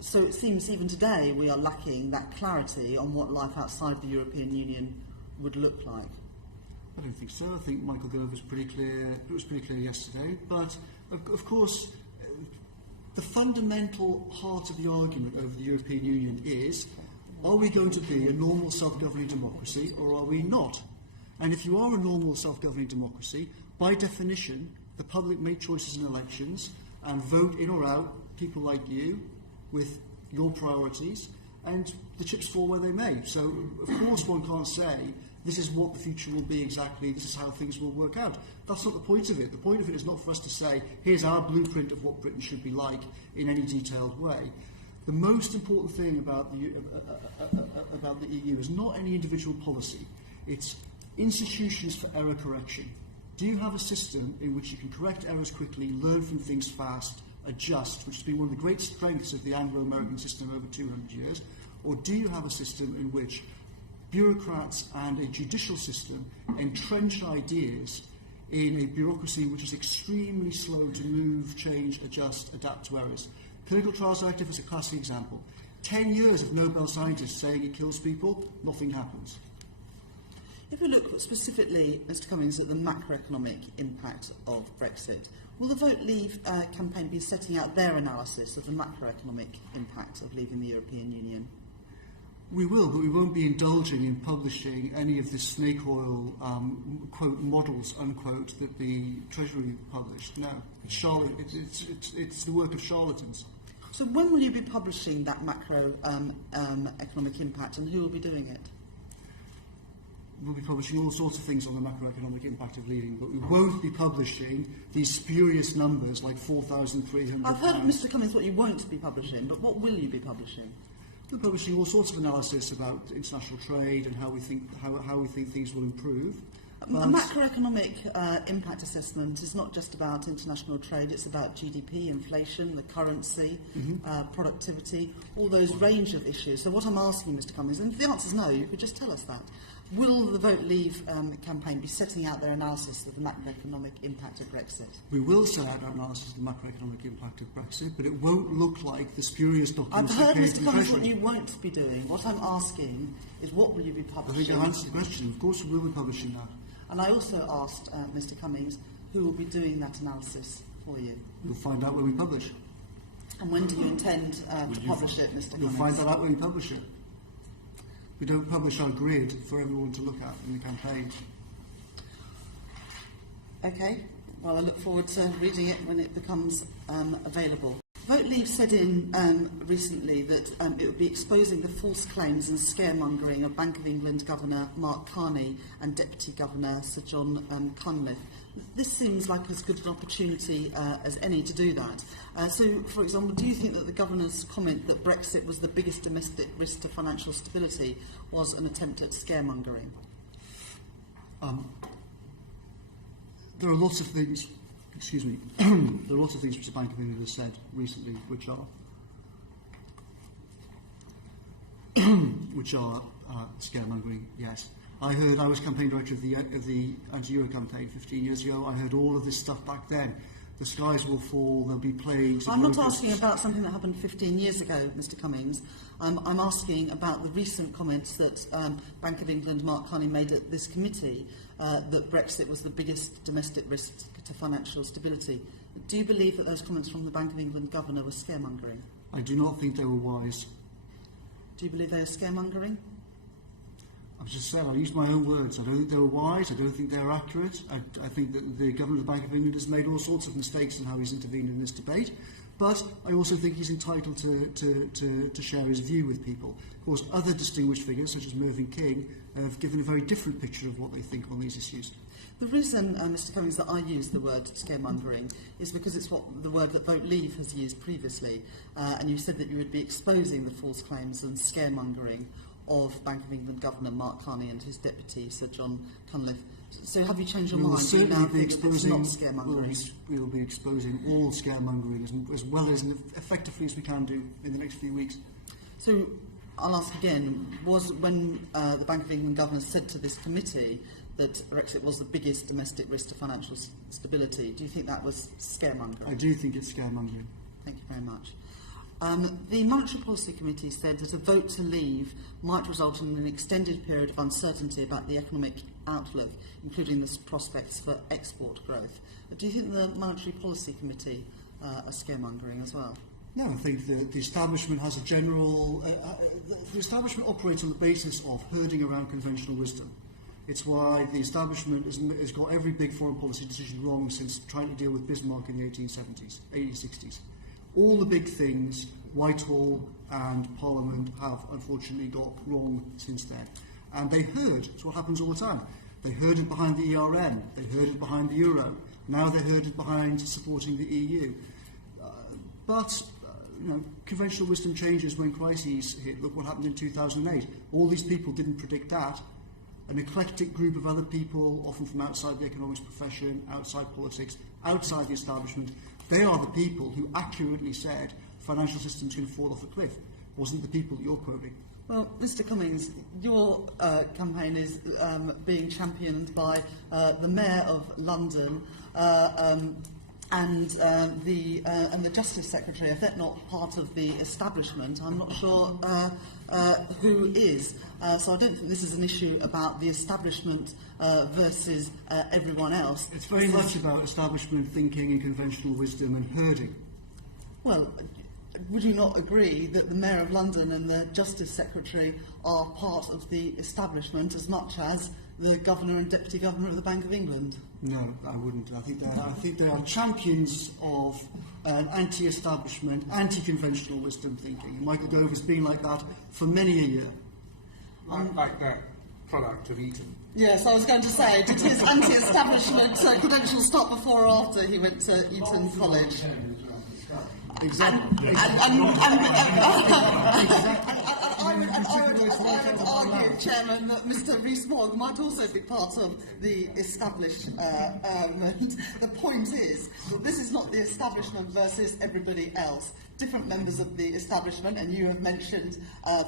So it seems even today we are lacking that clarity on what life outside the European Union would look like. I don't think so. I think Michael Gove was pretty clear. It was pretty clear yesterday. But of course, the fundamental heart of the argument over the European Union is: are we going to be a normal self-governing democracy, or are we not? And if you are a normal self-governing democracy, by definition, the public make choices in elections and vote in or out people like you with your priorities, and the chips fall where they may. So, of course, one can't say this is what the future will be exactly, this is how things will work out. That's not the point of it. The point of it is not for us to say, here's our blueprint of what Britain should be like in any detailed way. The most important thing about the EU is not any individual policy. It's institutions for error correction. Do you have a system in which you can correct errors quickly, learn from things fast, adjust, which has been one of the great strengths of the Anglo-American system over 200 years? Or do you have a system in which bureaucrats and a judicial system entrench ideas in a bureaucracy which is extremely slow to move, change, adjust, adapt to errors. Clinical Trials Directive is a classic example. 10 years of Nobel scientists saying it kills people, nothing happens. If we look specifically, Mr Cummings, at the macroeconomic impact of Brexit, will the Vote Leave campaign be setting out their analysis of the macroeconomic impact of leaving the European Union? We will, but we won't be indulging in publishing any of the snake oil, quote, models, unquote, that the Treasury published. No, it's the work of charlatans. So when will you be publishing that macroeconomic impact, and who will be doing it? We'll be publishing all sorts of things on the macroeconomic impact of leaving, but we won't be publishing these spurious numbers like 4,300. I've heard, Mr Cummings, what you won't be publishing, but what will you be publishing? We're publishing all sorts of analysis about international trade and how we think things will improve. A macroeconomic impact assessment is not just about international trade, it's about GDP, inflation, the currency, productivity, all those range of issues. So what I'm asking, Mr Cummings, and if the answer is no, you could just tell us that. Will the Vote Leave campaign be setting out their analysis of the macroeconomic impact of Brexit? We will set out our analysis of the macroeconomic impact of Brexit, but it won't look like the spurious documents. I've heard, Mr Cummings, what you won't be doing. What I'm asking is what will you be I publishing? think I've answered the question. Of course we will be publishing that. And I also asked Mr Cummings who will be doing that analysis for you. You'll find out when we publish. And when do you intend to publish it, Mr Cummings? You'll find that out when we publish it. We don't publish our grid for everyone to look at in the campaign. Okay, well I look forward to reading it when it becomes available. Vote Leave said in recently that it would be exposing the false claims and scaremongering of Bank of England Governor Mark Carney and Deputy Governor Sir John Cunliffe. This seems like as good an opportunity as any to do that. So, for example, do you think that the Governor's comment that Brexit was the biggest domestic risk to financial stability was an attempt at scaremongering? There are lots of things, excuse me, there are lots of things which the Bank of England has said recently which are scaremongering, yes. I was campaign director of the anti-Euro campaign 15 years ago. I heard all of this stuff back then. The skies will fall, there'll be plagues. I'm not asking about something that happened 15 years ago, Mr Cummings. I'm asking about the recent comments that Bank of England Mark Carney made at this committee that Brexit was the biggest domestic risk to financial stability. Do you believe that those comments from the Bank of England Governor were scaremongering? I do not think they were wise. Do you believe they were scaremongering? I've just said, I'll use my own words. I don't think they were wise. I don't think they're accurate. I think that the Governor of the Bank of England has made all sorts of mistakes in how he's intervened in this debate. But I also think he's entitled to share his view with people. Of course, other distinguished figures, such as Mervyn King, have given a very different picture of what they think on these issues. The reason, Mr Cummings, that I use the word scaremongering is because it's what the word that Vote Leave has used previously. And you said that you would be exposing the false claims and scaremongering of Bank of England Governor Mark Carney and his deputy, Sir John Cunliffe. So have you changed your mind? Do you now think it's not scaremongering? We will be exposing all scaremongering as well as effectively as we can do in the next few weeks. So I'll ask again, was when the Bank of England Governor said to this committee that Brexit was the biggest domestic risk to financial stability, do you think that was scaremongering? I do think it's scaremongering. Thank you very much. The Monetary Policy Committee said that a vote to leave might result in an extended period of uncertainty about the economic outlook, including the prospects for export growth. Do you think the Monetary Policy Committee are scaremongering as well? No, I think the establishment has a general... the establishment operates on the basis of herding around conventional wisdom. It's why the establishment has got every big foreign policy decision wrong since trying to deal with Bismarck in the 1860s. All the big things, Whitehall and Parliament have unfortunately got wrong since then. And they herd. It's what happens all the time. They herded behind the ERM. They herded behind the Euro. Now they're herded behind supporting the EU. Conventional wisdom changes when crises hit. Look what happened in 2008. All these people didn't predict that. An eclectic group of other people, often from outside the economics profession, outside politics, outside the establishment, they are the people who accurately said financial system's going to fall off a cliff. wasn't the people that you're quoting. Well, Mr Cummings, your campaign is being championed by the Mayor of London and the Justice Secretary. If they're not part of the establishment, I'm not sure who is. So I don't think this is an issue about the establishment versus everyone else. It's very much about establishment thinking and conventional wisdom and herding. Well, would you not agree that the Mayor of London and the Justice Secretary are part of the establishment as much as the Governor and Deputy Governor of the Bank of England? No, I wouldn't. I think they are champions of an anti-establishment, anti-conventional wisdom thinking. And Michael Gove's been like that for many a year. Like that product of Eton. Yes, I was going to say, did his anti-establishment credentials stop before or after he went to Eton College? Exactly. I would argue, Chairman, that Mr Rees-Mogg might also be part of the establishment. The point is that this is not the establishment versus everybody else. Different members of the establishment, and you have mentioned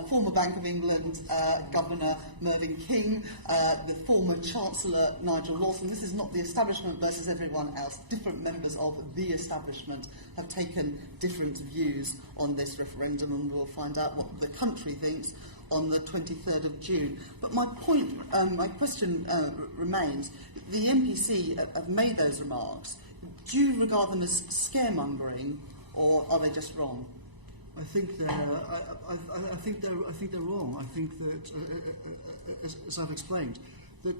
former Bank of England Governor Mervyn King, the former Chancellor Nigel Lawson. This is not the establishment versus everyone else. Different members of the establishment have taken different views on this referendum, and we'll find out what the country thinks on the 23rd of June. But my point, my question remains, the NPC have made those remarks. Do you regard them as scaremongering, or are they just wrong? I think they're wrong. I think that, as I've explained, that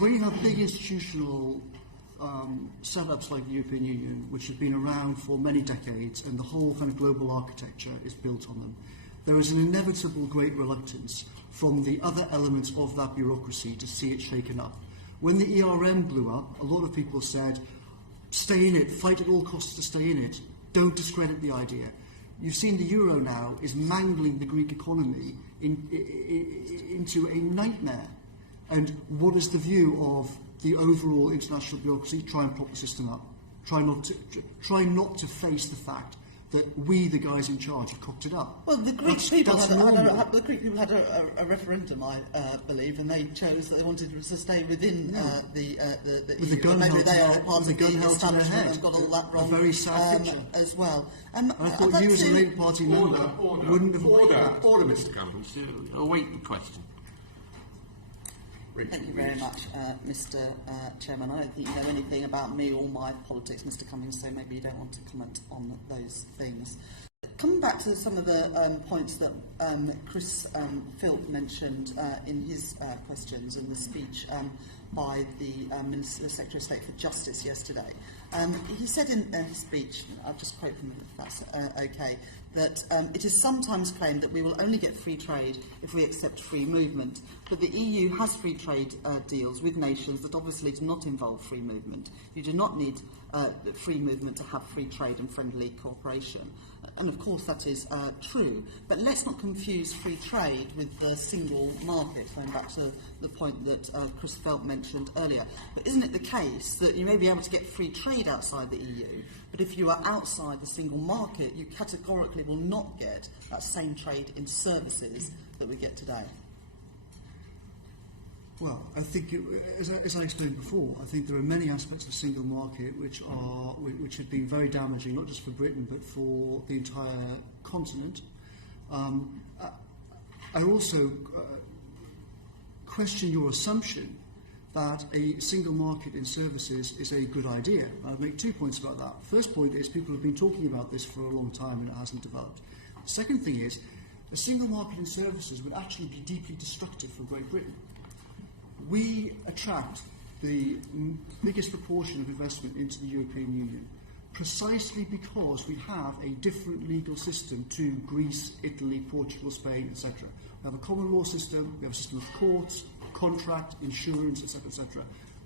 when you have big institutional setups like the European Union, which have been around for many decades, and the whole kind of global architecture is built on them, there is an inevitable great reluctance from the other elements of that bureaucracy to see it shaken up. When the ERM blew up, a lot of people said, stay in it, fight at all costs to stay in it, don't discredit the idea. You've seen the euro now is mangling the Greek economy into a nightmare. And what is the view of the overall international bureaucracy? Try and prop the system up. Try not to face the fact that we, the guys in charge, have cocked it up. Well, the Greek people had a referendum, I believe, and they chose that they wanted to stay within the EU. Maybe they are part of the establishment and got all that wrong. A very sad picture. As well. I thought you, as a Labour Party member, wouldn't have Order, Mr Cummings. Await the question. Thank you very much, Mr Chairman. I don't think you know anything about me or my politics, Mr Cummings, so maybe you don't want to comment on those things. Coming back to some of the points that Chris Philp mentioned in his questions and the speech by the Secretary of State for Justice yesterday, he said in his speech, I'll just quote from him if that's okay, that it is sometimes claimed that we will only get free trade if we accept free movement, but the EU has free trade deals with nations that obviously do not involve free movement. You do not need free movement to have free trade and friendly cooperation. And of course that is true, but let's not confuse free trade with the single market, going back to the point that Chris Philp mentioned earlier. But isn't it the case that you may be able to get free trade outside the EU, but if you are outside the single market, you categorically will not get that same trade in services that we get today? Well, I think, as I explained before, I think there are many aspects of the single market which have been very damaging, not just for Britain, but for the entire continent. I also question your assumption that a single market in services is a good idea. I'll make 2 points about that. First point is people have been talking about this for a long time and it hasn't developed. The second thing is a single market in services would actually be deeply destructive for Great Britain. We attract the biggest proportion of investment into the European Union precisely because we have a different legal system to Greece, Italy, Portugal, Spain, etc. We have a common law system, we have a system of courts, contract, insurance, etc.,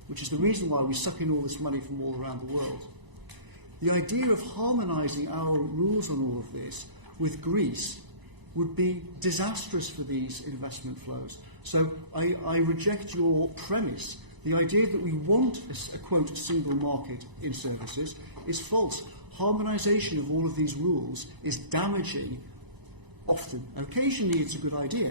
which is the reason why we suck in all this money from all around the world. The idea of harmonising our rules on all of this with Greece would be disastrous for these investment flows. So I reject your premise. The idea that we want a quote single market in services is false. Harmonisation of all of these rules is damaging often. Occasionally it's a good idea.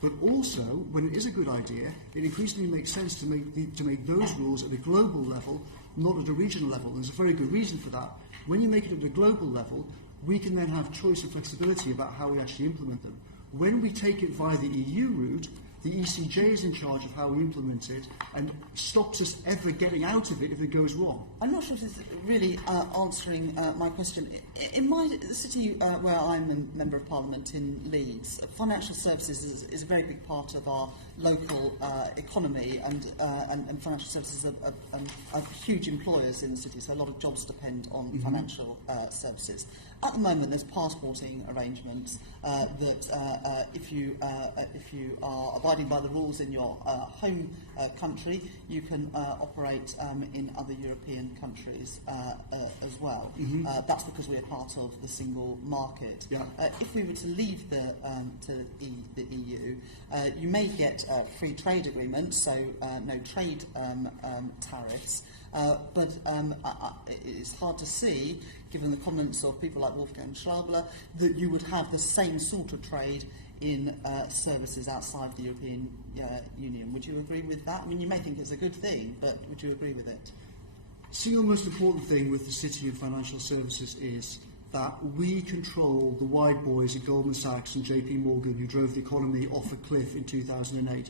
But also, when it is a good idea, it increasingly makes sense to make those rules at a global level, not at a regional level. There's a very good reason for that. When you make it at a global level, we can then have choice and flexibility about how we actually implement them. When we take it via the EU route, the ECJ is in charge of how we implement it and stops us ever getting out of it if it goes wrong. I'm not sure if it's really answering my question. In the city where I'm a Member of Parliament in Leeds, financial services is a very big part of our local economy, and financial services are huge employers in the city, so a lot of jobs depend on financial services. At the moment, there's passporting arrangements that if you are abiding by the rules in your home country, you can operate in other European countries as well. That's because we're part of the single market. Yeah. If we were to leave the EU, you may get a free trade agreement, so no trade tariffs. But it's hard to see, given the comments of people like Wolfgang Schäuble, that you would have the same sort of trade in services outside the European Union. Would you agree with that? I mean, you may think it's a good thing, but would you agree with it? The single most important thing with the city and financial services is that we control the wide boys at Goldman Sachs and JP Morgan who drove the economy off a cliff in 2008.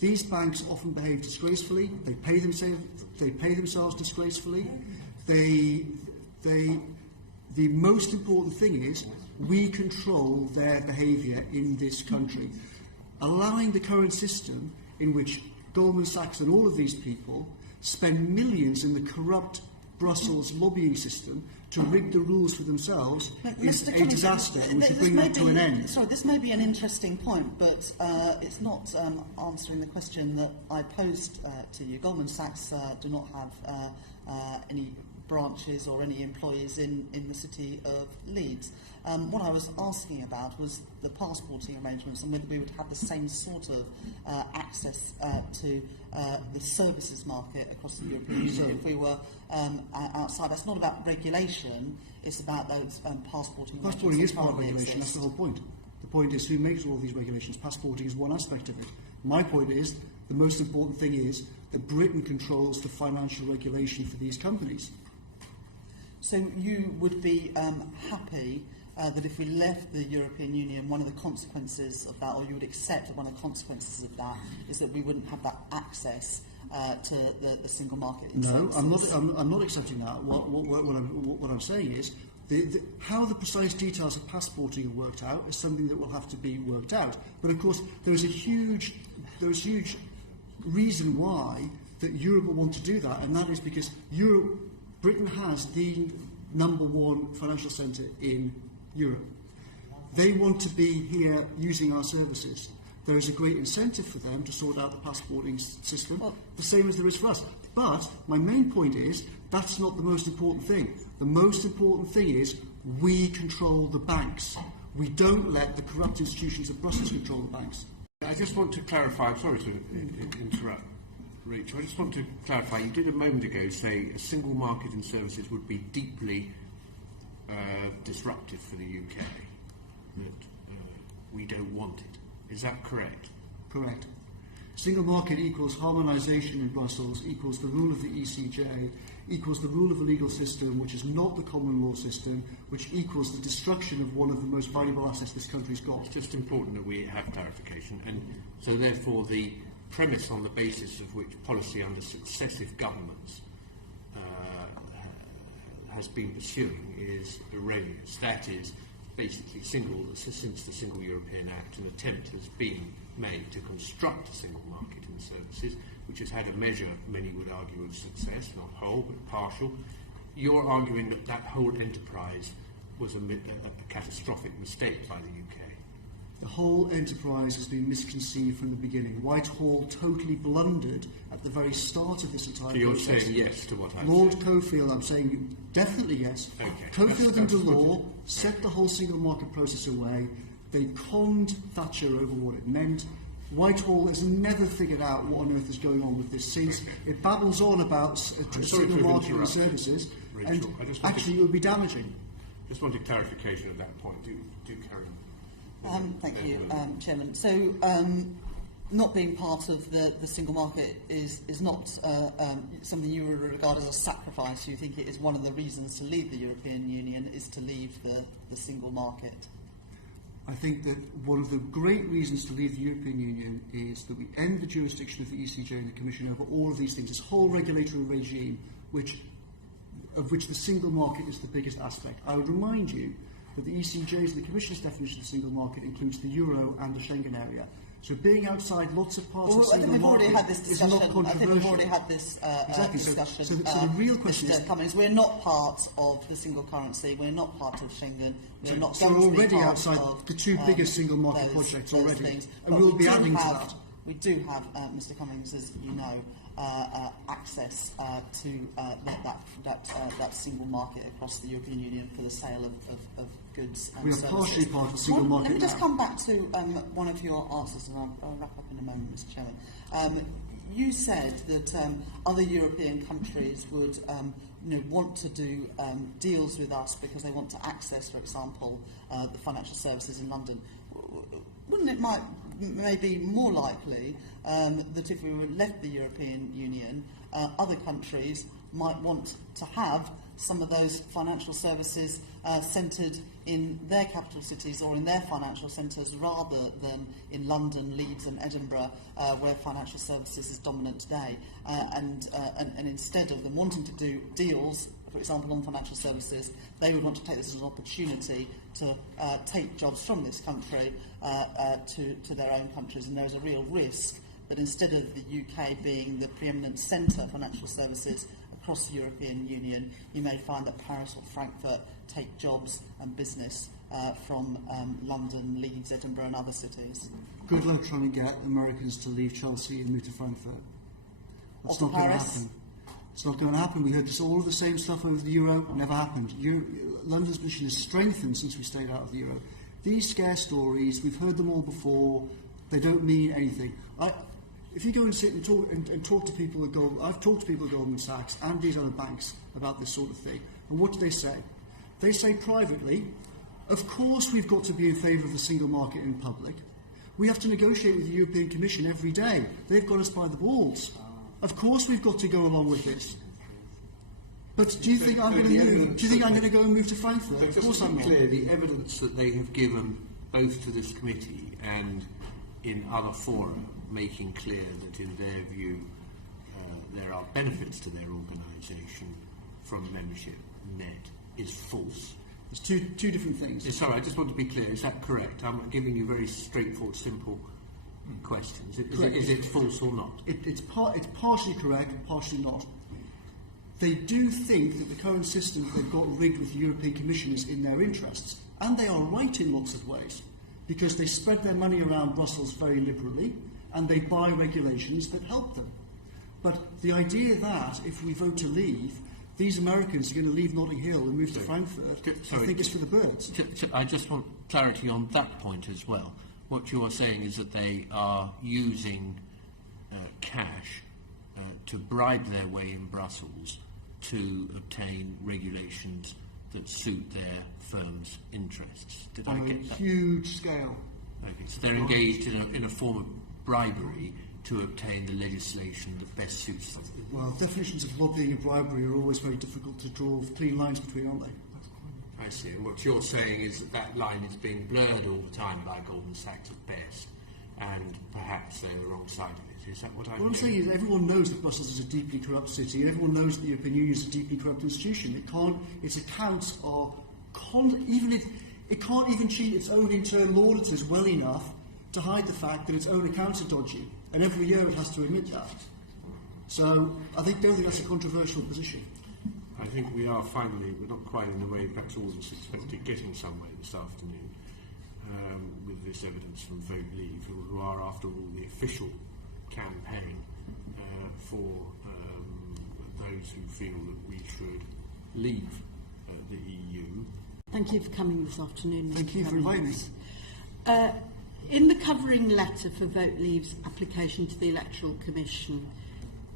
These banks often behave disgracefully. They pay themselves disgracefully. The most important thing is we control their behaviour in this country. Allowing the current system in which Goldman Sachs and all of these people spend millions in the corrupt Brussels lobbying system to rig the rules for themselves is a disaster, and we should bring that to an end. Sorry, this may be an interesting point, but it's not answering the question that I posed to you. Goldman Sachs do not have any branches or any employees in the city of Leeds. What I was asking about was the passporting arrangements and whether we would have the same sort of access to the services market across the European Union if we were outside. That's not about regulation, it's about those passporting arrangements. Passporting is part of regulation, that's the whole point. The point is who makes all these regulations. Passporting is one aspect of it. My point is the most important thing is that Britain controls the financial regulation for these companies. So you would be happy that if we left the European Union, one of the consequences of that, or you would accept that one of the consequences of that, is that we wouldn't have that access to the single market? No, I'm not accepting that. What I'm saying is how the precise details of passporting are worked out is something that will have to be worked out. But of course, there's huge reason why that Europe will want to do that, and that is because Britain has the number one financial centre in Europe. They want to be here using our services. There is a great incentive for them to sort out the passporting system, the same as there is for us. But my main point is that's not the most important thing. The most important thing is we control the banks. We don't let the corrupt institutions of Brussels control the banks. I just want to clarify, I'm sorry to interrupt, Rachel, I just want to clarify, you did a moment ago say a single market in services would be deeply disruptive for the UK, that we don't want it. Is that correct? Correct. Single market equals harmonisation in Brussels, equals the rule of the ECJ, equals the rule of a legal system which is not the common law system, which equals the destruction of one of the most valuable assets this country's got. It's just important that we have clarification, and so therefore the premise on the basis of which policy under successive governments has been pursuing is erroneous. That is, basically, since the Single European Act, an attempt has been made to construct a single market in services, which has had a measure, many would argue, of success, not whole, but partial. You're arguing that that whole enterprise was a catastrophic mistake by the UK. The whole enterprise has been misconceived from the beginning. Whitehall totally blundered at the very start of this entire process. So you're saying yes to what I'm Lord saying? Cofield, I'm saying definitely yes. Okay. Cofield and Delors set the whole single market process away. They conned Thatcher over what it meant. Whitehall has never figured out what on earth is going on with this since. Okay. It babbles on about a single market and services, Rachel, and actually it would be damaging. Just wanted clarification at that point. Do carry on. Thank you, Chairman. So, not being part of the single market is not something you would regard as a sacrifice. You think it is one of the reasons to leave the European Union is to leave the single market? I think that one of the great reasons to leave the European Union is that we end the jurisdiction of the ECJ and the Commission over all of these things, this whole regulatory regime, of which the single market is the biggest aspect. I would remind you that the ECJ's and the Commission's definition of the single market includes the euro and the Schengen area. So being outside lots of parts of the single market is not controversial. I think we've already had this exactly. discussion. So the real question is... Cummings, we're not part of the single currency, we're not part of Schengen, we're not so going we're to be already part outside of the two biggest single market projects already. And we'll be adding to that. We do have, Mr Cummings, as you know, access to that single market across the European Union for the sale of goods and services. We are partially part of the single market. Let me just come back to one of your answers, and I'll wrap up in a moment, Mr Chairman. You said that other European countries would want to do deals with us because they want to access, for example, the financial services in London. Wouldn't it maybe more likely that if we were left the European Union, other countries might want to have some of those financial services centred in their capital cities or in their financial centres rather than in London, Leeds and Edinburgh, where financial services is dominant today. And instead of them wanting to do deals, for example, on financial services, they would want to take this as an opportunity to take jobs from this country to their own countries. And there is a real risk that instead of the UK being the preeminent centre of financial services across the European Union, you may find that Paris or Frankfurt take jobs and business from London, Leeds, Edinburgh and other cities. Good luck trying to get Americans to leave Chelsea and move to Frankfurt. That's not going to happen. It's not going to happen. We heard this, all of the same stuff over the euro. Never happened. London's position has strengthened since we stayed out of the euro. These scare stories, we've heard them all before. They don't mean anything. If you go and sit and talk to people at Goldman, I've talked to people at Goldman Sachs and these other banks about this sort of thing. And what do they say? They say privately, of course we've got to be in favour of the single market in public. We have to negotiate with the European Commission every day. They've got us by the balls. Of course we've got to go along with this. But do you think I'm going to move? Do you think I'm going to go and move to Frankfurt? Of course I'm not. Clear, the evidence that they have given both to this committee and in other fora, making clear that in their view there are benefits to their organisation from membership net is false. There's two different things. Sorry, I just want to be clear. Is that correct? I'm giving you very straightforward, simple questions. Is it false or not? It's partially correct, partially not. They do think that the current system that they've got rigged with the European Commission is in their interests. And they are right in lots of ways, because they spread their money around Brussels very liberally, and they buy regulations that help them. But the idea that, if we vote to leave, these Americans are going to leave Notting Hill and move to Frankfurt, I think is for the birds. I just want clarity on that point as well. What you are saying is that they are using cash to bribe their way in Brussels to obtain regulations that suit their firm's interests. Did I get that? On a huge scale. Okay, so they're engaged in a form of bribery to obtain the legislation that best suits them. Well, definitions of lobbying and bribery are always very difficult to draw clean lines between, aren't they? I see. And what you're saying is that that line is being blurred all the time by Goldman Sachs at best, and perhaps they're the wrong side of it. Is that what I'm saying? Is everyone knows that Brussels is a deeply corrupt city, and everyone knows that the European Union is a deeply corrupt institution. Its accounts are it can't even cheat its own internal auditors well enough to hide the fact that its own accounts are dodgy, and every year it has to admit that. So I don't think that's a controversial position. I think we are finally, we're not quite in the way perhaps all of us expected, getting somewhere this afternoon with this evidence from Vote Leave, who are, after all, the official campaign for those who feel that we should leave the EU. Thank you for coming this afternoon. Thank you for inviting us. In the covering letter for Vote Leave's application to the Electoral Commission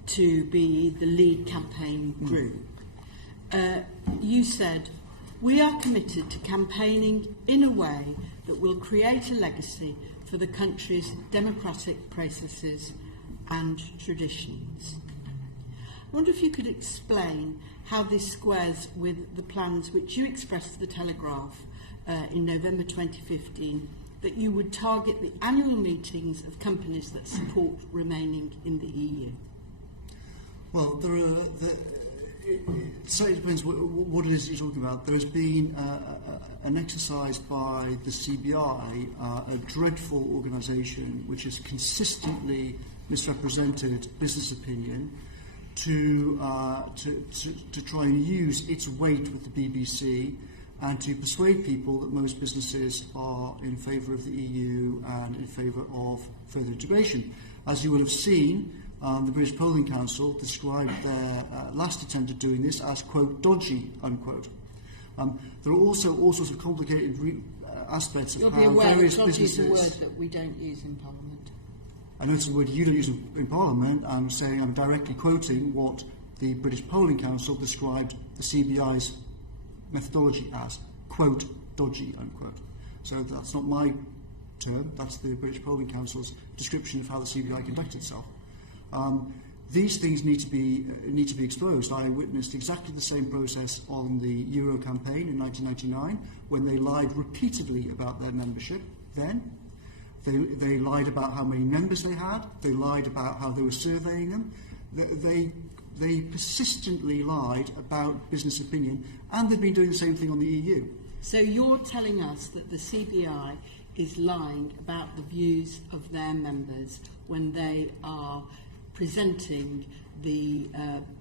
to be the lead campaign group, you said, "We are committed to campaigning in a way that will create a legacy for the country's democratic processes and traditions. I wonder if you could explain how this squares with the plans which you expressed to the Telegraph in November 2015, that you would target the annual meetings of companies that support remaining in the EU. Well, so it depends what it is you're talking about. There has been an exercise by the CBI, a dreadful organisation which has consistently misrepresented business opinion to try and use its weight with the BBC and to persuade people that most businesses are in favour of the EU and in favour of further integration. As you will have seen, the British Polling Council described their last attempt at doing this as, quote, dodgy, unquote. There are also all sorts of complicated aspects of how various businesses... You'll be aware that dodgy is a word that we don't use in Parliament. I know it's a word you don't use in Parliament. I'm saying I'm directly quoting what the British Polling Council described the CBI's methodology as, quote, dodgy, unquote. So that's not my term, that's the British Polling Council's description of how the CBI conducts itself. These things need to be exposed. I witnessed exactly the same process on the Euro campaign in 1999 when they lied repeatedly about their membership then. They lied about how many members they had. They lied about how they were surveying them. They persistently lied about business opinion, and they've been doing the same thing on the EU. So you're telling us that the CBI is lying about the views of their members when they are presenting the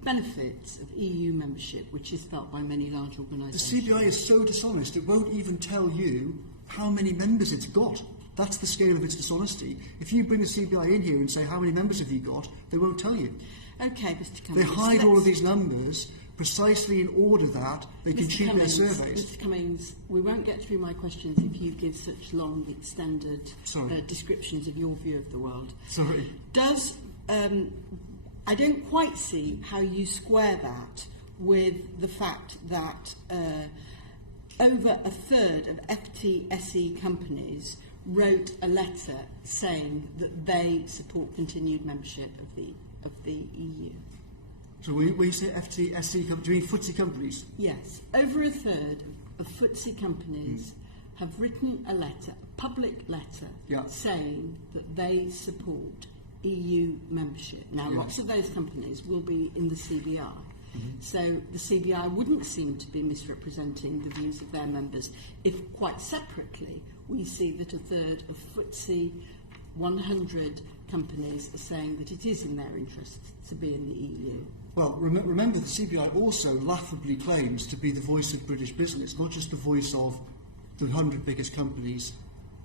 benefits of EU membership, which is felt by many large organisations. The CBI is so dishonest, it won't even tell you how many members it's got. That's the scale of its dishonesty. If you bring the CBI in here and say, how many members have you got, they won't tell you. Okay, Mr. Cummings. They hide all of these numbers precisely in order that they can cheat their surveys. Mr. Cummings, we won't get through my questions if you give such long, extended descriptions of your view of the world. Sorry. I don't quite see how you square that with the fact that over a third of FTSE companies wrote a letter saying that they support continued membership of the EU. So when you say FTSE companies, do you mean FTSE companies? Yes. Over a third of FTSE companies have written a letter, a public letter, saying that they support EU membership. Now, lots of those companies will be in the CBI. So the CBI wouldn't seem to be misrepresenting the views of their members if, quite separately, we see that a third of FTSE 100 companies are saying that it is in their interest to be in the EU. Well, remember the CBI also laughably claims to be the voice of British business, not just the voice of the 100 biggest companies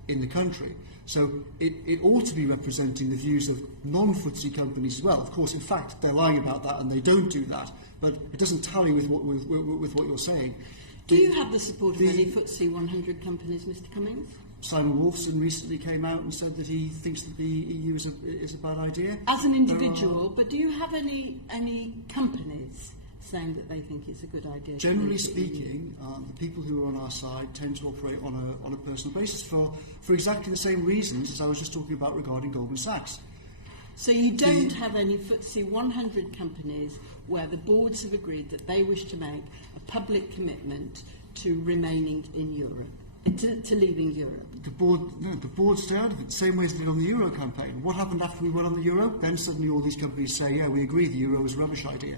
in the country. So it ought to be representing the views of non-FTSE companies as well. Of course, in fact, they're lying about that and they don't do that, but it doesn't tally with what you're saying. Do you have the support of any FTSE 100 companies, Mr. Cummings? Simon Wolfson recently came out and said that he thinks that the EU is a bad idea. As an individual, but do you have any companies saying that they think it's a good idea? Generally speaking, the people who are on our side tend to operate on a personal basis for exactly the same reasons as I was just talking about regarding Goldman Sachs. So you don't have any FTSE 100 companies where the boards have agreed that they wish to make a public commitment to remaining in Europe, to leaving Europe? The board stay out of it, the same way as they did on the Euro campaign. What happened after we went on the Euro? Then suddenly all these companies say, yeah, we agree, the Euro is a rubbish idea.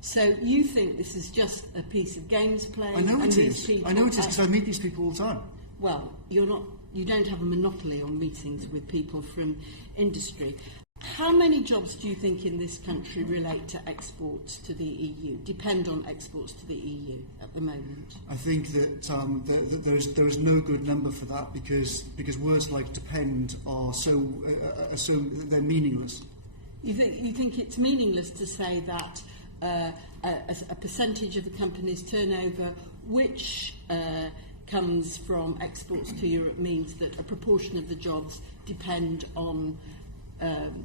So you think this is just a piece of games playing? I know it is. I know it is because I meet these people all the time. Well, you don't have a monopoly on meetings with people from industry. How many jobs do you think in this country relate to exports to the EU, depend on exports to the EU at the moment? I think that there is no good number for that because words like depend are so they're meaningless. You think it's meaningless to say that a percentage of the company's turnover which comes from exports to Europe means that a proportion of the jobs depend on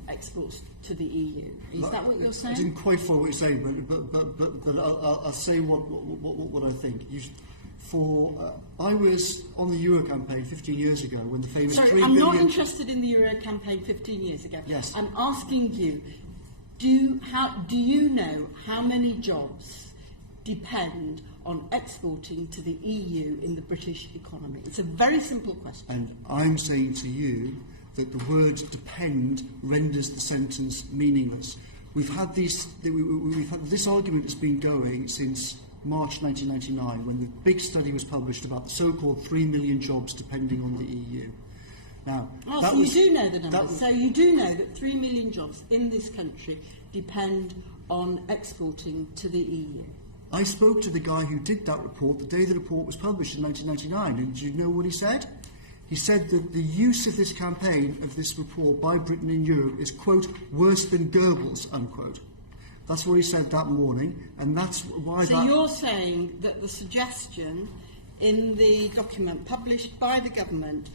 exports to the EU. Is that what you're saying? I didn't quite follow what you're saying, but I'll say what I think. I was on the Euro campaign 15 years ago when the famous Sorry, 3 I'm billion... not interested in the Euro campaign 15 years ago. Yes. I'm asking you, do you know how many jobs depend on exporting to the EU in the British economy? It's a very simple question. And I'm saying to you that the word depend renders the sentence meaningless. We've had this argument has been going since March 1999, when the big study was published about the so-called 3 million jobs depending on the EU. Now, you do know the numbers. So you do know that 3 million jobs in this country depend on exporting to the EU. I spoke to the guy who did that report the day the report was published in 1999, and do you know what he said? He said that the use of this campaign, of this report by Britain in Europe, is, quote, worse than Goebbels, unquote. That's what he said that morning, and that's why So you're saying that the suggestion in the document published by the government,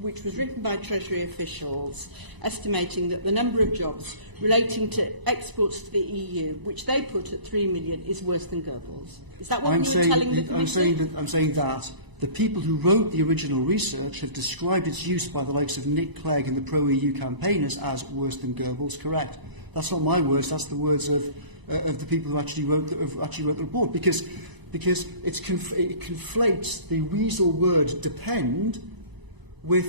which was written by Treasury officials, estimating that the number of jobs relating to exports to the EU, which they put at 3 million, is worse than Goebbels? Is that what you're telling the committee? I'm saying that the people who wrote the original research have described its use by the likes of Nick Clegg and the pro-EU campaigners as worse than Goebbels, correct? That's not my words, that's the words of the people who actually wrote the report, because it conflates the weasel word depend with,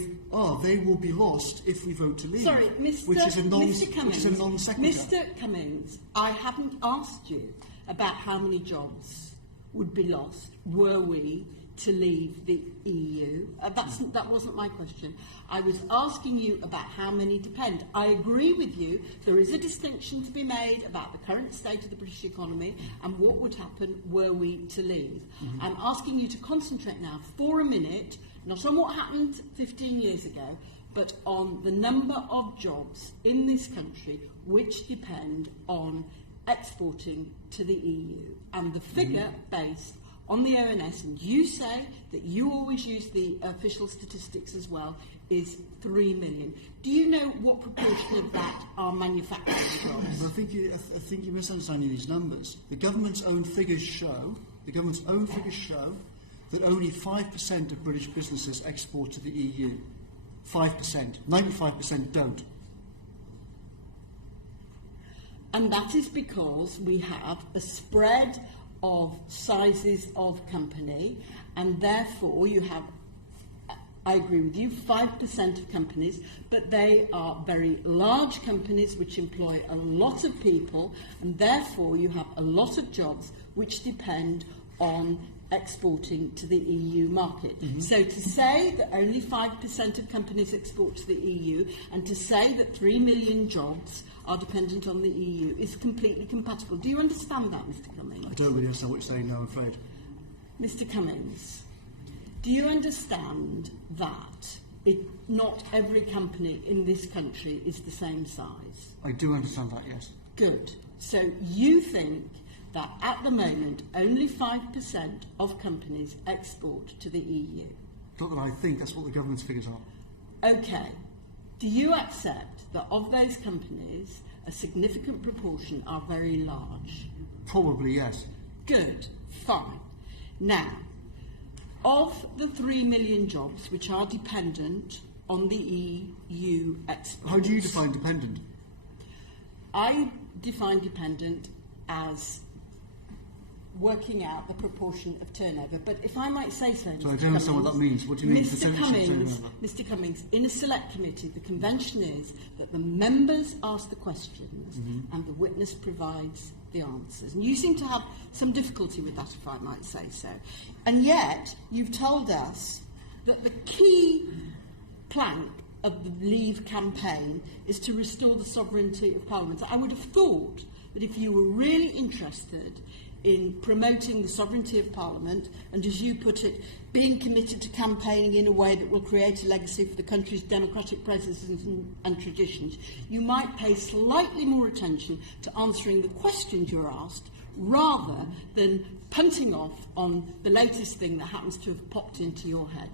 they will be lost if we vote to leave. Sorry, which is a non sequitur. Mr. Cummings, I haven't asked you about how many jobs would be lost were we to leave the EU. That wasn't my question. I was asking you about how many depend. I agree with you. There is a distinction to be made about the current state of the British economy and what would happen were we to leave. Mm-hmm. I'm asking you to concentrate now for a minute, not on what happened 15 years ago, but on the number of jobs in this country which depend on exporting to the EU. And the figure based on the ONS, and you say that you always use the official statistics as well, is 3 million. Do you know what proportion of that are manufacturing jobs? I think you're misunderstanding these numbers. The government's own figures show that only 5% of British businesses export to the EU. 5%. 95% don't. And that is because we have a spread of sizes of company, and therefore you have, I agree with you, 5% of companies, but they are very large companies which employ a lot of people, and therefore you have a lot of jobs which depend on exporting to the EU market. Mm-hmm. So to say that only 5% of companies export to the EU and to say that 3 million jobs are dependent on the EU is completely compatible. Do you understand that, Mr. Cummings? I don't really understand what you're saying now, I'm afraid. Mr. Cummings, do you understand that not every company in this country is the same size? I do understand that, yes. Good. So you think that at the moment only 5% of companies export to the EU? Not that I think, that's what the government's figures are. Okay. Do you accept that of those companies, a significant proportion are very large? Probably, yes. Good. Fine. Now, of the 3 million jobs which are dependent on the EU exports... How do you define dependent? I define dependent as working out the proportion of turnover. But if I might say so, I don't understand what that means. What do you mean? Mr. Cummings, in a select committee, the convention is that the members ask the questions and the witness provides the answers. And you seem to have some difficulty with that, if I might say so. And yet, you've told us that the key plank of the Leave campaign is to restore the sovereignty of Parliament. I would have thought that if you were really interested in promoting the sovereignty of Parliament and, as you put it, being committed to campaigning in a way that will create a legacy for the country's democratic processes and traditions, you might pay slightly more attention to answering the questions you're asked rather than punting off on the latest thing that happens to have popped into your head.